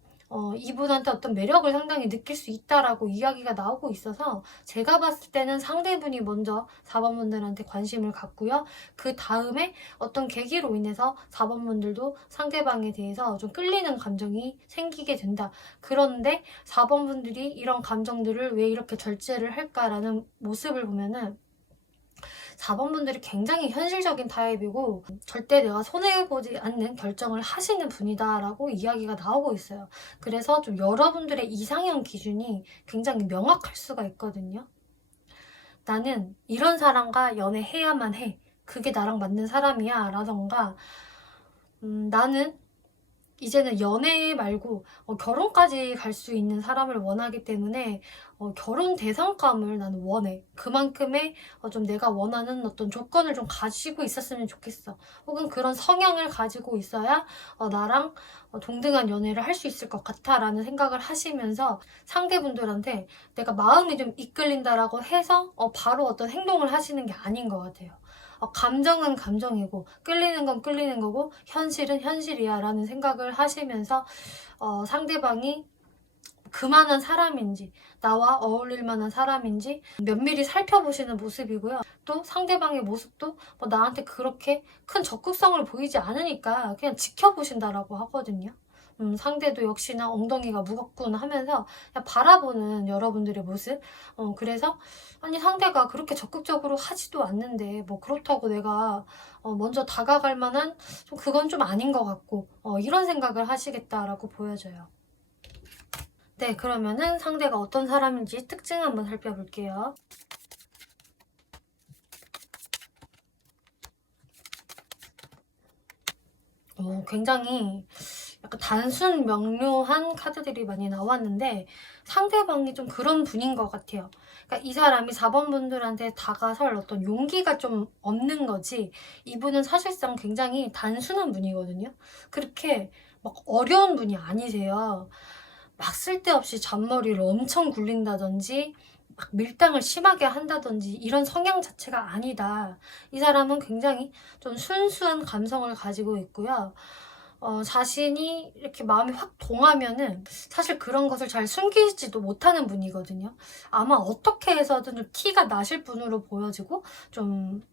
이분한테 어떤 매력을 상당히 느낄 수 있다라고 이야기가 나오고 있어서 제가 봤을 때는 상대분이 먼저 4번분들한테 관심을 갖고요. 그 다음에 어떤 계기로 인해서 4번분들도 상대방에 대해서 좀 끌리는 감정이 생기게 된다. 그런데 4번분들이 이런 감정들을 왜 이렇게 절제를 할까라는 모습을 보면은 4번분들이 굉장히 현실적인 타입이고 절대 내가 손해보지 않는 결정을 하시는 분이다라고 이야기가 나오고 있어요. 그래서 좀 여러분들의 이상형 기준이 굉장히 명확할 수가 있거든요. 나는 이런 사람과 연애해야만 해. 그게 나랑 맞는 사람이야. 라던가 나는 이제는 연애 말고 결혼까지 갈 수 있는 사람을 원하기 때문에 결혼 대상감을 나는 원해. 그만큼의 좀 내가 원하는 어떤 조건을 좀 가지고 있었으면 좋겠어. 혹은 그런 성향을 가지고 있어야 나랑 동등한 연애를 할 수 있을 것 같아 라는 생각을 하시면서 상대분들한테 내가 마음이 좀 이끌린다라고 해서 바로 어떤 행동을 하시는 게 아닌 것 같아요. 감정은 감정이고 끌리는 건 끌리는 거고 현실은 현실이야 라는 생각을 하시면서 상대방이 그만한 사람인지 나와 어울릴 만한 사람인지 면밀히 살펴보시는 모습이고요. 또 상대방의 모습도 나한테 그렇게 큰 적극성을 보이지 않으니까 그냥 지켜보신다라고 하거든요. 상대도 역시나 엉덩이가 무겁군 하면서 그냥 바라보는 여러분들의 모습. 그래서 아니 상대가 그렇게 적극적으로 하지도 않는데 뭐 그렇다고 내가 먼저 다가갈 만한 그건 좀 아닌 것 같고 이런 생각을 하시겠다라고 보여져요. 네, 그러면은 상대가 어떤 사람인지 특징 한번 살펴볼게요. 굉장히 약간 단순 명료한 카드들이 많이 나왔는데 상대방이 좀 그런 분인 것 같아요. 그러니까 이 사람이 4번 분들한테 다가설 어떤 용기가 좀 없는 거지 이분은 사실상 굉장히 단순한 분이거든요. 그렇게 막 어려운 분이 아니세요. 막 쓸데없이 잔머리를 엄청 굴린다든지 막 밀당을 심하게 한다든지 이런 성향 자체가 아니다. 이 사람은 굉장히 좀 순수한 감성을 가지고 있고요. 자신이 이렇게 마음이 확 동하면은 사실 그런 것을 잘 숨기지도 못하는 분이거든요. 아마 어떻게 해서든 좀 티가 나실 분으로 보여지고 좀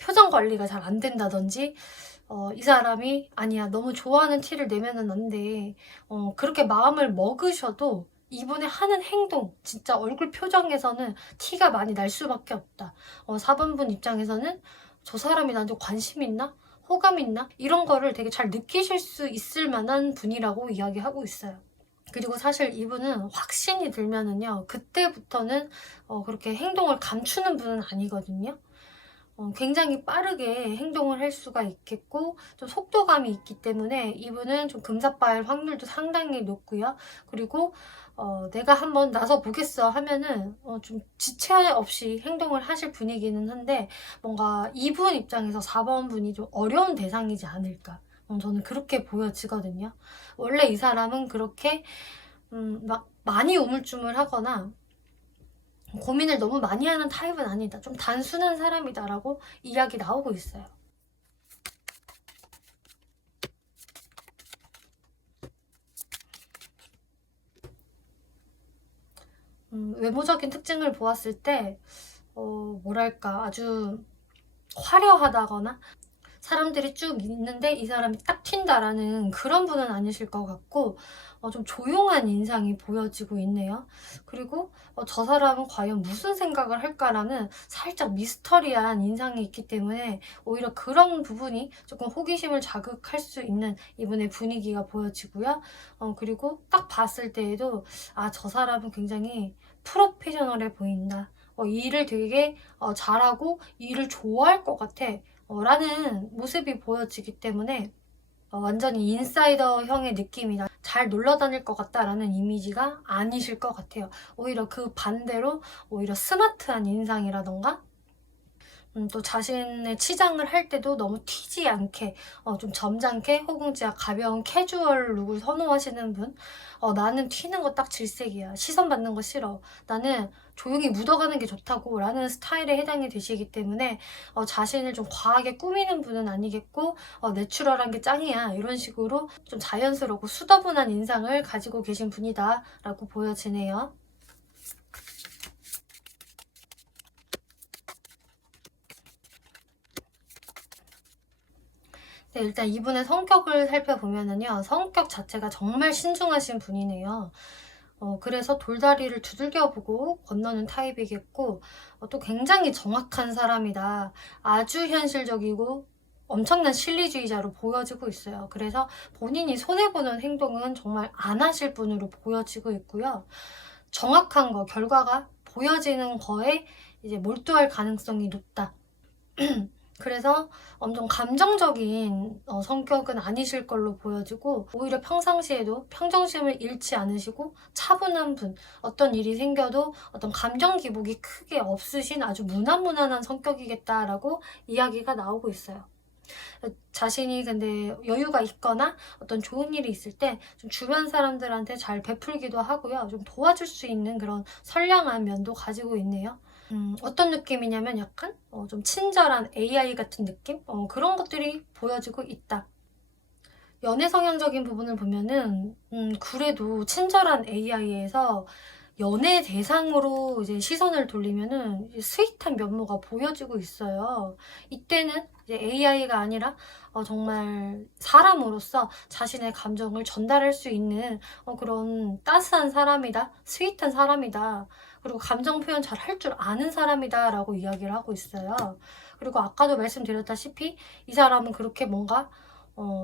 표정 관리가 잘 안 된다든지 이 사람이 아니야 너무 좋아하는 티를 내면은 안 돼. 그렇게 마음을 먹으셔도 이분의 하는 행동 진짜 얼굴 표정에서는 티가 많이 날 수밖에 없다. 4번분 입장에서는 저 사람이 나한테 관심 있나? 호감 있나? 이런 거를 되게 잘 느끼실 수 있을 만한 분이라고 이야기하고 있어요. 그리고 사실 이분은 확신이 들면은요 그때부터는 그렇게 행동을 감추는 분은 아니거든요. 굉장히 빠르게 행동을 할 수가 있겠고 좀 속도감이 있기 때문에 이분은 좀 금사빠일 확률도 상당히 높고요. 그리고 내가 한번 나서 보겠어 하면은 좀 지체 없이 행동을 하실 분이기는 한데 뭔가 이분 입장에서 4번 분이 좀 어려운 대상이지 않을까. 저는 그렇게 보여지거든요. 원래 이 사람은 그렇게 막 많이 우물쭈물하거나 고민을 너무 많이 하는 타입은 아니다. 좀 단순한 사람이다라고 이야기 나오고 있어요. 외모적인 특징을 보았을 때 뭐랄까 아주 화려하다거나 사람들이 쭉 있는데 이 사람이 딱 튄다라는 그런 분은 아니실 것 같고 좀 조용한 인상이 보여지고 있네요. 그리고 저 사람은 과연 무슨 생각을 할까라는 살짝 미스터리한 인상이 있기 때문에 오히려 그런 부분이 조금 호기심을 자극할 수 있는 이분의 분위기가 보여지고요. 그리고 딱 봤을 때에도 저 사람은 굉장히 프로페셔널해 보인다. 일을 되게 잘하고 일을 좋아할 것 같아. 라는 모습이 보여지기 때문에 완전히 인사이더형의 느낌이다. 잘 놀러 다닐 것 같다라는 이미지가 아니실 것 같아요. 오히려 그 반대로 오히려 스마트한 인상이라던가 또 자신의 치장을 할 때도 너무 튀지 않게 좀 점잖게 혹은 진짜 가벼운 캐주얼 룩을 선호하시는 분. 나는 튀는 거 딱 질색이야. 시선 받는 거 싫어. 나는 조용히 묻어가는 게 좋다고 라는 스타일에 해당이 되시기 때문에 자신을 좀 과하게 꾸미는 분은 아니겠고 내추럴한 게 짱이야. 이런 식으로 좀 자연스럽고 수더분한 인상을 가지고 계신 분이다 라고 보여지네요. 네, 일단 이분의 성격을 살펴보면은요, 성격 자체가 정말 신중하신 분이네요. 그래서 돌다리를 두들겨보고 건너는 타입이겠고, 또 굉장히 정확한 사람이다. 아주 현실적이고 엄청난 실리주의자로 보여지고 있어요. 그래서 본인이 손해보는 행동은 정말 안 하실 분으로 보여지고 있고요. 정확한 거, 결과가 보여지는 거에 이제 몰두할 가능성이 높다. 그래서 엄청 감정적인 성격은 아니실 걸로 보여지고 오히려 평상시에도 평정심을 잃지 않으시고 차분한 분, 어떤 일이 생겨도 어떤 감정 기복이 크게 없으신 아주 무난무난한 성격이겠다라고 이야기가 나오고 있어요. 자신이 근데 여유가 있거나 어떤 좋은 일이 있을 때 좀 주변 사람들한테 잘 베풀기도 하고요. 좀 도와줄 수 있는 그런 선량한 면도 가지고 있네요. 어떤 느낌이냐면 약간 좀 친절한 AI 같은 느낌? 그런 것들이 보여지고 있다. 연애 성향적인 부분을 보면은 그래도 친절한 AI에서 연애 대상으로 이제 시선을 돌리면은 스윗한 면모가 보여지고 있어요. 이때는 이제 AI가 아니라 정말 사람으로서 자신의 감정을 전달할 수 있는 그런 따스한 사람이다, 스윗한 사람이다, 그리고 감정 표현 잘 할 줄 아는 사람이다 라고 이야기를 하고 있어요. 그리고 아까도 말씀드렸다시피 이 사람은 그렇게 뭔가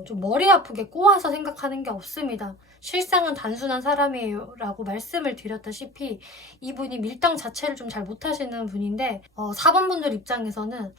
좀 머리 아프게 꼬아서 생각하는 게 없습니다. 실상은 단순한 사람이에요 라고 말씀을 드렸다시피 이분이 밀당 자체를 좀 잘 못하시는 분인데 4번 분들 입장에서는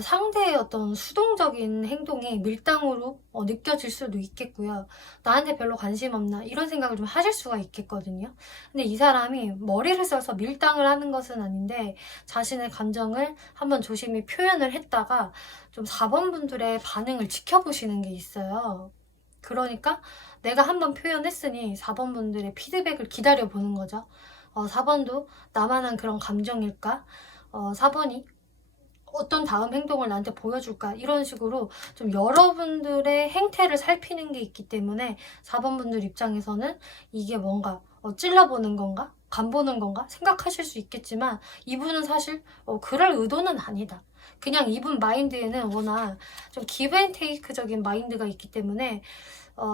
상대의 어떤 수동적인 행동이 밀당으로 느껴질 수도 있겠고요. 나한테 별로 관심 없나 이런 생각을 좀 하실 수가 있겠거든요. 근데 이 사람이 머리를 써서 밀당을 하는 것은 아닌데 자신의 감정을 한번 조심히 표현을 했다가 좀 4번 분들의 반응을 지켜보시는 게 있어요. 그러니까 내가 한번 표현했으니 4번 분들의 피드백을 기다려보는 거죠. 4번도 나만한 그런 감정일까? 4번이 어떤 다음 행동을 나한테 보여줄까? 이런 식으로 좀 여러분들의 행태를 살피는 게 있기 때문에 4번 분들 입장에서는 이게 뭔가 찔러보는 건가? 간보는 건가? 생각하실 수 있겠지만 이분은 사실 그럴 의도는 아니다. 그냥 이분 마인드에는 워낙 좀 기브 앤 테이크적인 마인드가 있기 때문에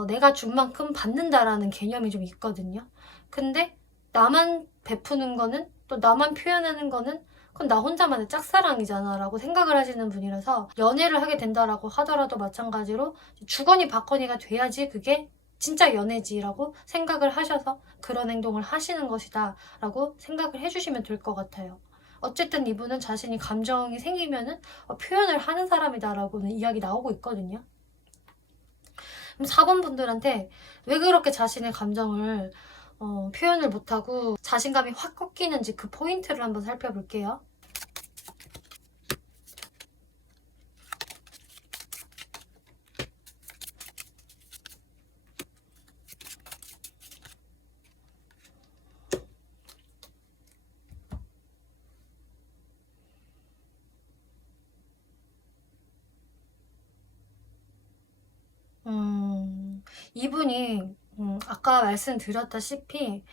내가 준 만큼 받는다라는 개념이 좀 있거든요. 근데 나만 베푸는 거는 또 나만 표현하는 거는 그건 나 혼자만의 짝사랑이잖아 라고 생각을 하시는 분이라서 연애를 하게 된다라고 하더라도 마찬가지로 주거니 받거니가 돼야지 그게 진짜 연애지 라고 생각을 하셔서 그런 행동을 하시는 것이다 라고 생각을 해주시면 될 것 같아요. 어쨌든 이분은 자신이 감정이 생기면은 표현을 하는 사람이다 라고는 이야기 나오고 있거든요. 그럼 4번 분들한테 왜 그렇게 자신의 감정을 표현을 못하고 자신감이 확 꺾이는지 그 포인트를 한번 살펴볼게요. 이분이 아까 말씀드렸다시피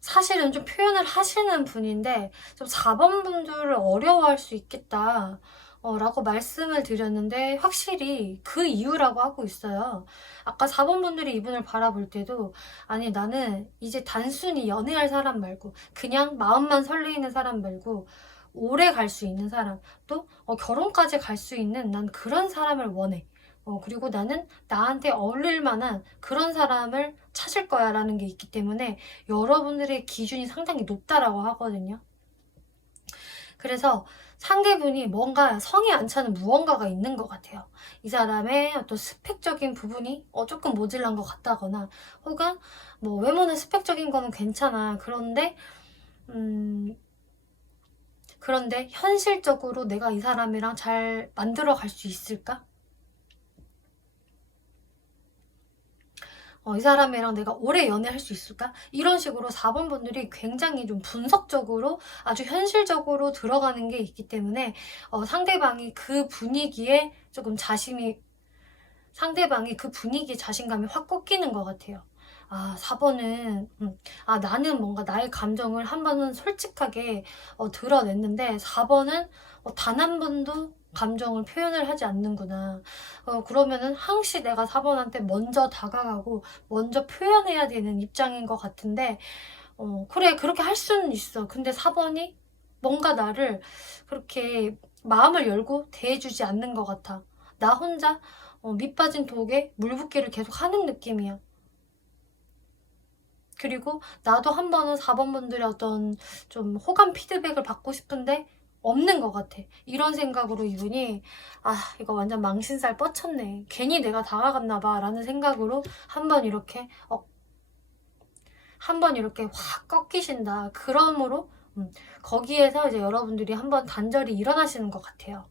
사실은 좀 표현을 하시는 분인데 좀 4번 분들을 어려워할 수 있겠다 라고 말씀을 드렸는데 확실히 그 이유라고 하고 있어요. 아까 4번 분들이 이분을 바라볼 때도 아니 나는 이제 단순히 연애할 사람 말고 그냥 마음만 설레이는 사람 말고 오래 갈 수 있는 사람 또 결혼까지 갈 수 있는 난 그런 사람을 원해. 그리고 나는 나한테 어울릴 만한 그런 사람을 찾을 거야 라는 게 있기 때문에 여러분들의 기준이 상당히 높다라고 하거든요. 그래서 상대분이 뭔가 성에 안 차는 무언가가 있는 것 같아요. 이 사람의 어떤 스펙적인 부분이 조금 모질란 것 같다거나, 혹은 뭐 외모는 스펙적인 거는 괜찮아. 그런데 현실적으로 내가 이 사람이랑 잘 만들어 갈 수 있을까? 이 사람이랑 내가 오래 연애할 수 있을까? 이런 식으로 4번 분들이 굉장히 좀 분석적으로 아주 현실적으로 들어가는 게 있기 때문에 상대방이 그 분위기에 자신감이 확 꺾이는 것 같아요. 4번은 나는 뭔가 나의 감정을 한 번은 솔직하게 드러냈는데 4번은 단 한 번도 감정을 표현을 하지 않는구나. 그러면은 항시 내가 4번한테 먼저 다가가고 먼저 표현해야 되는 입장인 것 같은데, 그래, 그렇게 할 수는 있어. 근데 4번이 뭔가 나를 그렇게 마음을 열고 대해주지 않는 것 같아. 나 혼자 밑 빠진 독에 물 붓기를 계속 하는 느낌이야. 그리고 나도 한 번은 4번 분들의 어떤 좀 호감 피드백을 받고 싶은데 없는 것 같아. 이런 생각으로 이분이 이거 완전 망신살 뻗쳤네. 괜히 내가 다가갔나 봐 라는 생각으로 한 번 이렇게 확 꺾이신다. 그러므로 거기에서 이제 여러분들이 한번 단절이 일어나시는 것 같아요.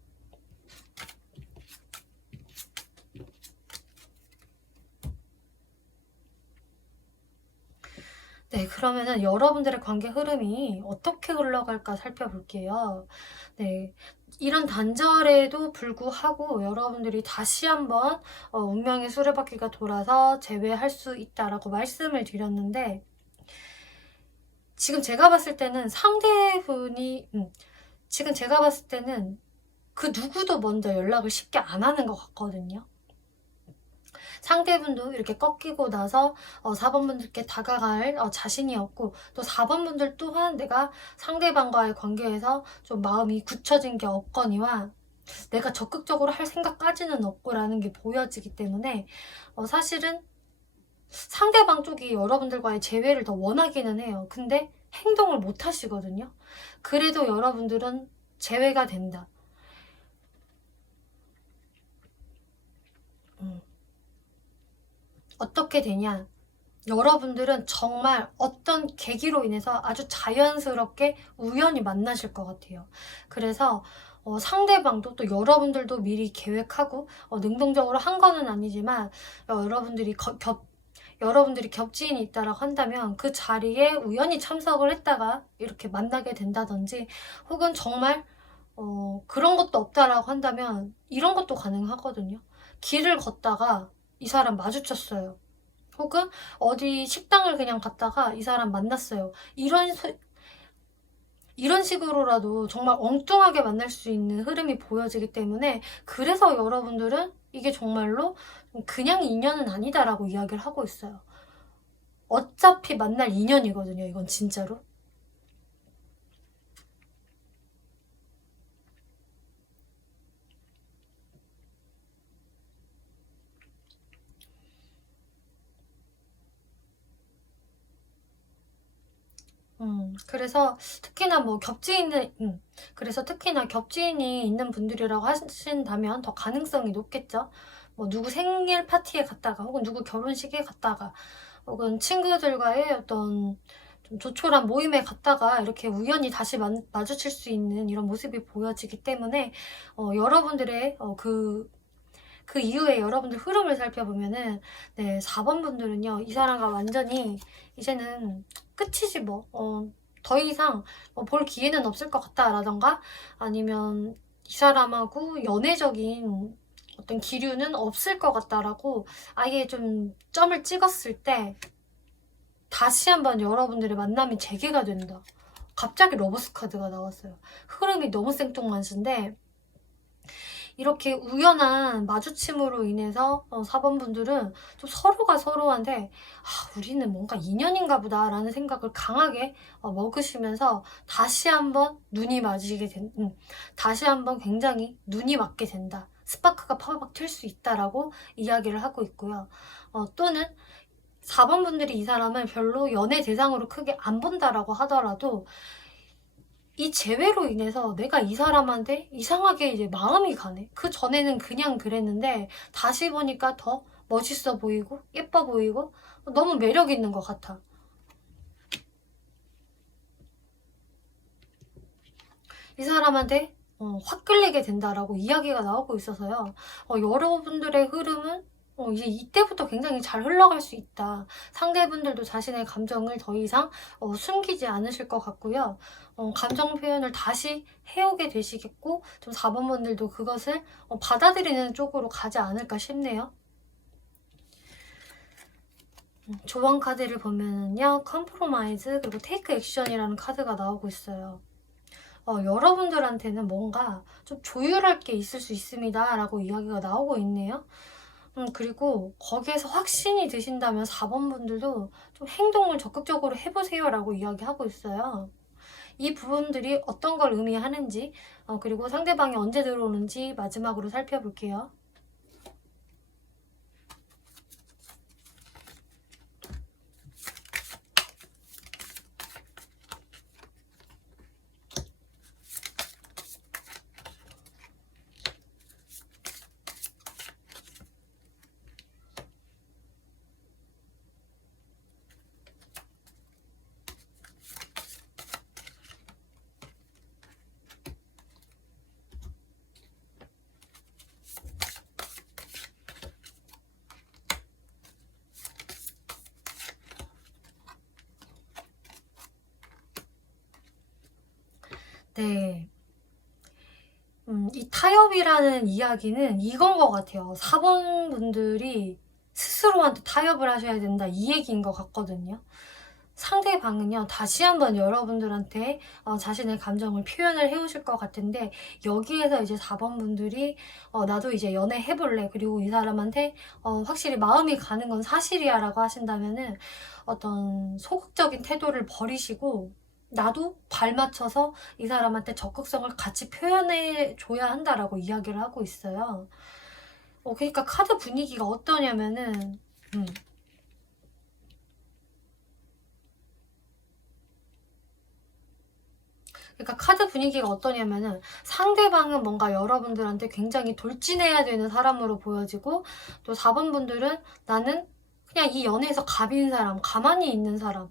네, 그러면은 여러분들의 관계 흐름이 어떻게 흘러갈까 살펴볼게요. 네, 이런 단절에도 불구하고 여러분들이 다시 한번 운명의 수레바퀴가 돌아서 재회할 수 있다라고 말씀을 드렸는데, 지금 제가 봤을 때는 그 누구도 먼저 연락을 쉽게 안 하는 것 같거든요. 상대분도 이렇게 꺾이고 나서 4번 분들께 다가갈 자신이 없고, 또 4번 분들 또한 내가 상대방과의 관계에서 좀 마음이 굳혀진 게 없거니와 내가 적극적으로 할 생각까지는 없고라는 게 보여지기 때문에 사실은 상대방 쪽이 여러분들과의 재회를 더 원하기는 해요. 근데 행동을 못 하시거든요. 그래도 여러분들은 재회가 된다. 어떻게 되냐? 여러분들은 정말 어떤 계기로 인해서 아주 자연스럽게 우연히 만나실 것 같아요. 그래서 상대방도 또 여러분들도 미리 계획하고 능동적으로 한 거는 아니지만 여러분들이 겹지인이 있다라고 한다면 그 자리에 우연히 참석을 했다가 이렇게 만나게 된다든지, 혹은 정말 그런 것도 없다라고 한다면 이런 것도 가능하거든요. 길을 걷다가 이 사람 마주쳤어요. 혹은 어디 식당을 그냥 갔다가 이 사람 만났어요. 이런 식으로라도 정말 엉뚱하게 만날 수 있는 흐름이 보여지기 때문에, 그래서 여러분들은 이게 정말로 그냥 인연은 아니다라고 이야기를 하고 있어요. 어차피 만날 인연이거든요, 이건 진짜로. 그래서 특히나 겹지인이 있는 분들이라고 하신다면 더 가능성이 높겠죠. 뭐 누구 생일 파티에 갔다가, 혹은 누구 결혼식에 갔다가, 혹은 친구들과의 어떤 좀 조촐한 모임에 갔다가 이렇게 우연히 다시 마주칠 수 있는 이런 모습이 보여지기 때문에 여러분들의 그 이후에 여러분들 흐름을 살펴보면은, 네, 4번 분들은요, 이 사람과 완전히 이제는 끝이지 뭐. 더 이상 볼 기회는 없을 것 같다라던가, 아니면 이 사람하고 연애적인 어떤 기류는 없을 것 같다라고 아예 좀 점을 찍었을 때, 다시 한번 여러분들의 만남이 재개가 된다. 갑자기 러버스 카드가 나왔어요. 흐름이 너무 생뚱맞은데, 이렇게 우연한 마주침으로 인해서 4번 분들은 좀 서로가 서로한테 우리는 뭔가 인연인가 보다 라는 생각을 강하게 먹으시면서 다시 한번 굉장히 눈이 맞게 된다. 스파크가 파박 튈 수 있다라고 이야기를 하고 있고요. 또는 4번 분들이 이 사람을 별로 연애 대상으로 크게 안 본다라고 하더라도, 이 재회로 인해서 내가 이 사람한테 이상하게 이제 마음이 가네. 그 전에는 그냥 그랬는데 다시 보니까 더 멋있어 보이고 예뻐 보이고 너무 매력 있는 것 같아. 이 사람한테 확 끌리게 된다라고 이야기가 나오고 있어서요. 여러분들의 흐름은 이제 이때부터 굉장히 잘 흘러갈 수 있다. 상대분들도 자신의 감정을 더 이상 숨기지 않으실 것 같고요. 감정 표현을 다시 해오게 되시겠고, 좀 4번 분들도 그것을 받아들이는 쪽으로 가지 않을까 싶네요. 조언 카드를 보면은요, 컴프로마이즈 그리고 테이크 액션이라는 카드가 나오고 있어요. 여러분들한테는 뭔가 좀 조율할 게 있을 수 있습니다 라고 이야기가 나오고 있네요. 그리고 거기에서 확신이 드신다면 4번 분들도 좀 행동을 적극적으로 해보세요 라고 이야기하고 있어요. 이 부분들이 어떤 걸 의미하는지 그리고 상대방이 언제 들어오는지 마지막으로 살펴볼게요. 네. 이 타협이라는 이야기는 이건 것 같아요. 4번 분들이 스스로한테 타협을 하셔야 된다 이 얘기인 것 같거든요. 상대방은요, 다시 한번 여러분들한테 자신의 감정을 표현을 해오실 것 같은데, 여기에서 이제 4번 분들이 나도 이제 연애해볼래, 그리고 이 사람한테 확실히 마음이 가는 건 사실이야 라고 하신다면은 어떤 소극적인 태도를 버리시고 나도 발맞춰서 이 사람한테 적극성을 같이 표현해 줘야 한다라고 이야기를 하고 있어요. 그러니까 카드 분위기가 어떠냐면은 그러니까 카드 분위기가 어떠냐면은 상대방은 뭔가 여러분들한테 굉장히 돌진해야 되는 사람으로 보여지고, 또 4번 분들은 나는 그냥 이 연애에서 갑인 사람, 가만히 있는 사람,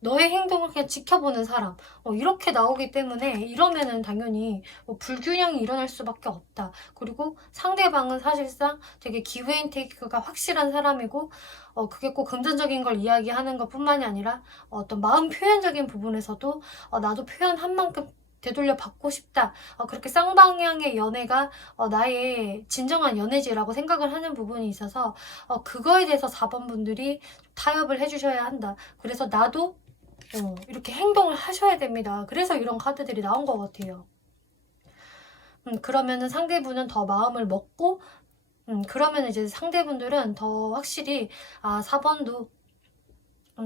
너의 행동을 그냥 지켜보는 사람, 이렇게 나오기 때문에 이러면은 당연히 불균형이 일어날 수밖에 없다. 그리고 상대방은 사실상 되게 기브앤테이크가 확실한 사람이고, 그게 꼭 금전적인 걸 이야기하는 것 뿐만이 아니라 어떤 마음 표현적인 부분에서도 나도 표현한 만큼 되돌려 받고 싶다. 그렇게 쌍방향의 연애가 나의 진정한 연애지라고 생각을 하는 부분이 있어서 그거에 대해서 4번 분들이 타협을 해주셔야 한다. 그래서 나도 이렇게 행동을 하셔야 됩니다. 그래서 이런 카드들이 나온 것 같아요. 그러면은 상대분은 더 마음을 먹고, 그러면 이제 상대분들은 더 확실히 4번도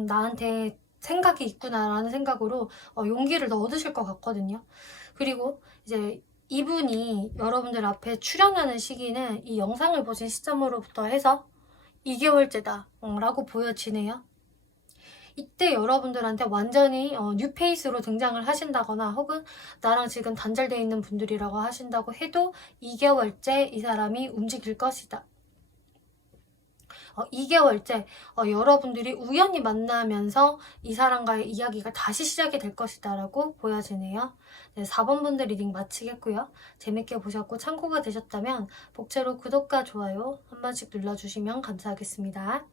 나한테 생각이 있구나라는 생각으로 용기를 더 얻으실 것 같거든요. 그리고 이제 이분이 여러분들 앞에 출연하는 시기는 이 영상을 보신 시점으로부터 해서 2개월째다 라고 보여지네요. 이때 여러분들한테 완전히 뉴페이스로 등장을 하신다거나 혹은 나랑 지금 단절되어 있는 분들이라고 하신다고 해도 2개월째 이 사람이 움직일 것이다. 2개월째 여러분들이 우연히 만나면서 이 사람과의 이야기가 다시 시작이 될 것이다 라고 보여지네요. 네, 4번 분들 리딩 마치겠고요. 재밌게 보셨고 참고가 되셨다면 복채로 구독과 좋아요 한 번씩 눌러주시면 감사하겠습니다.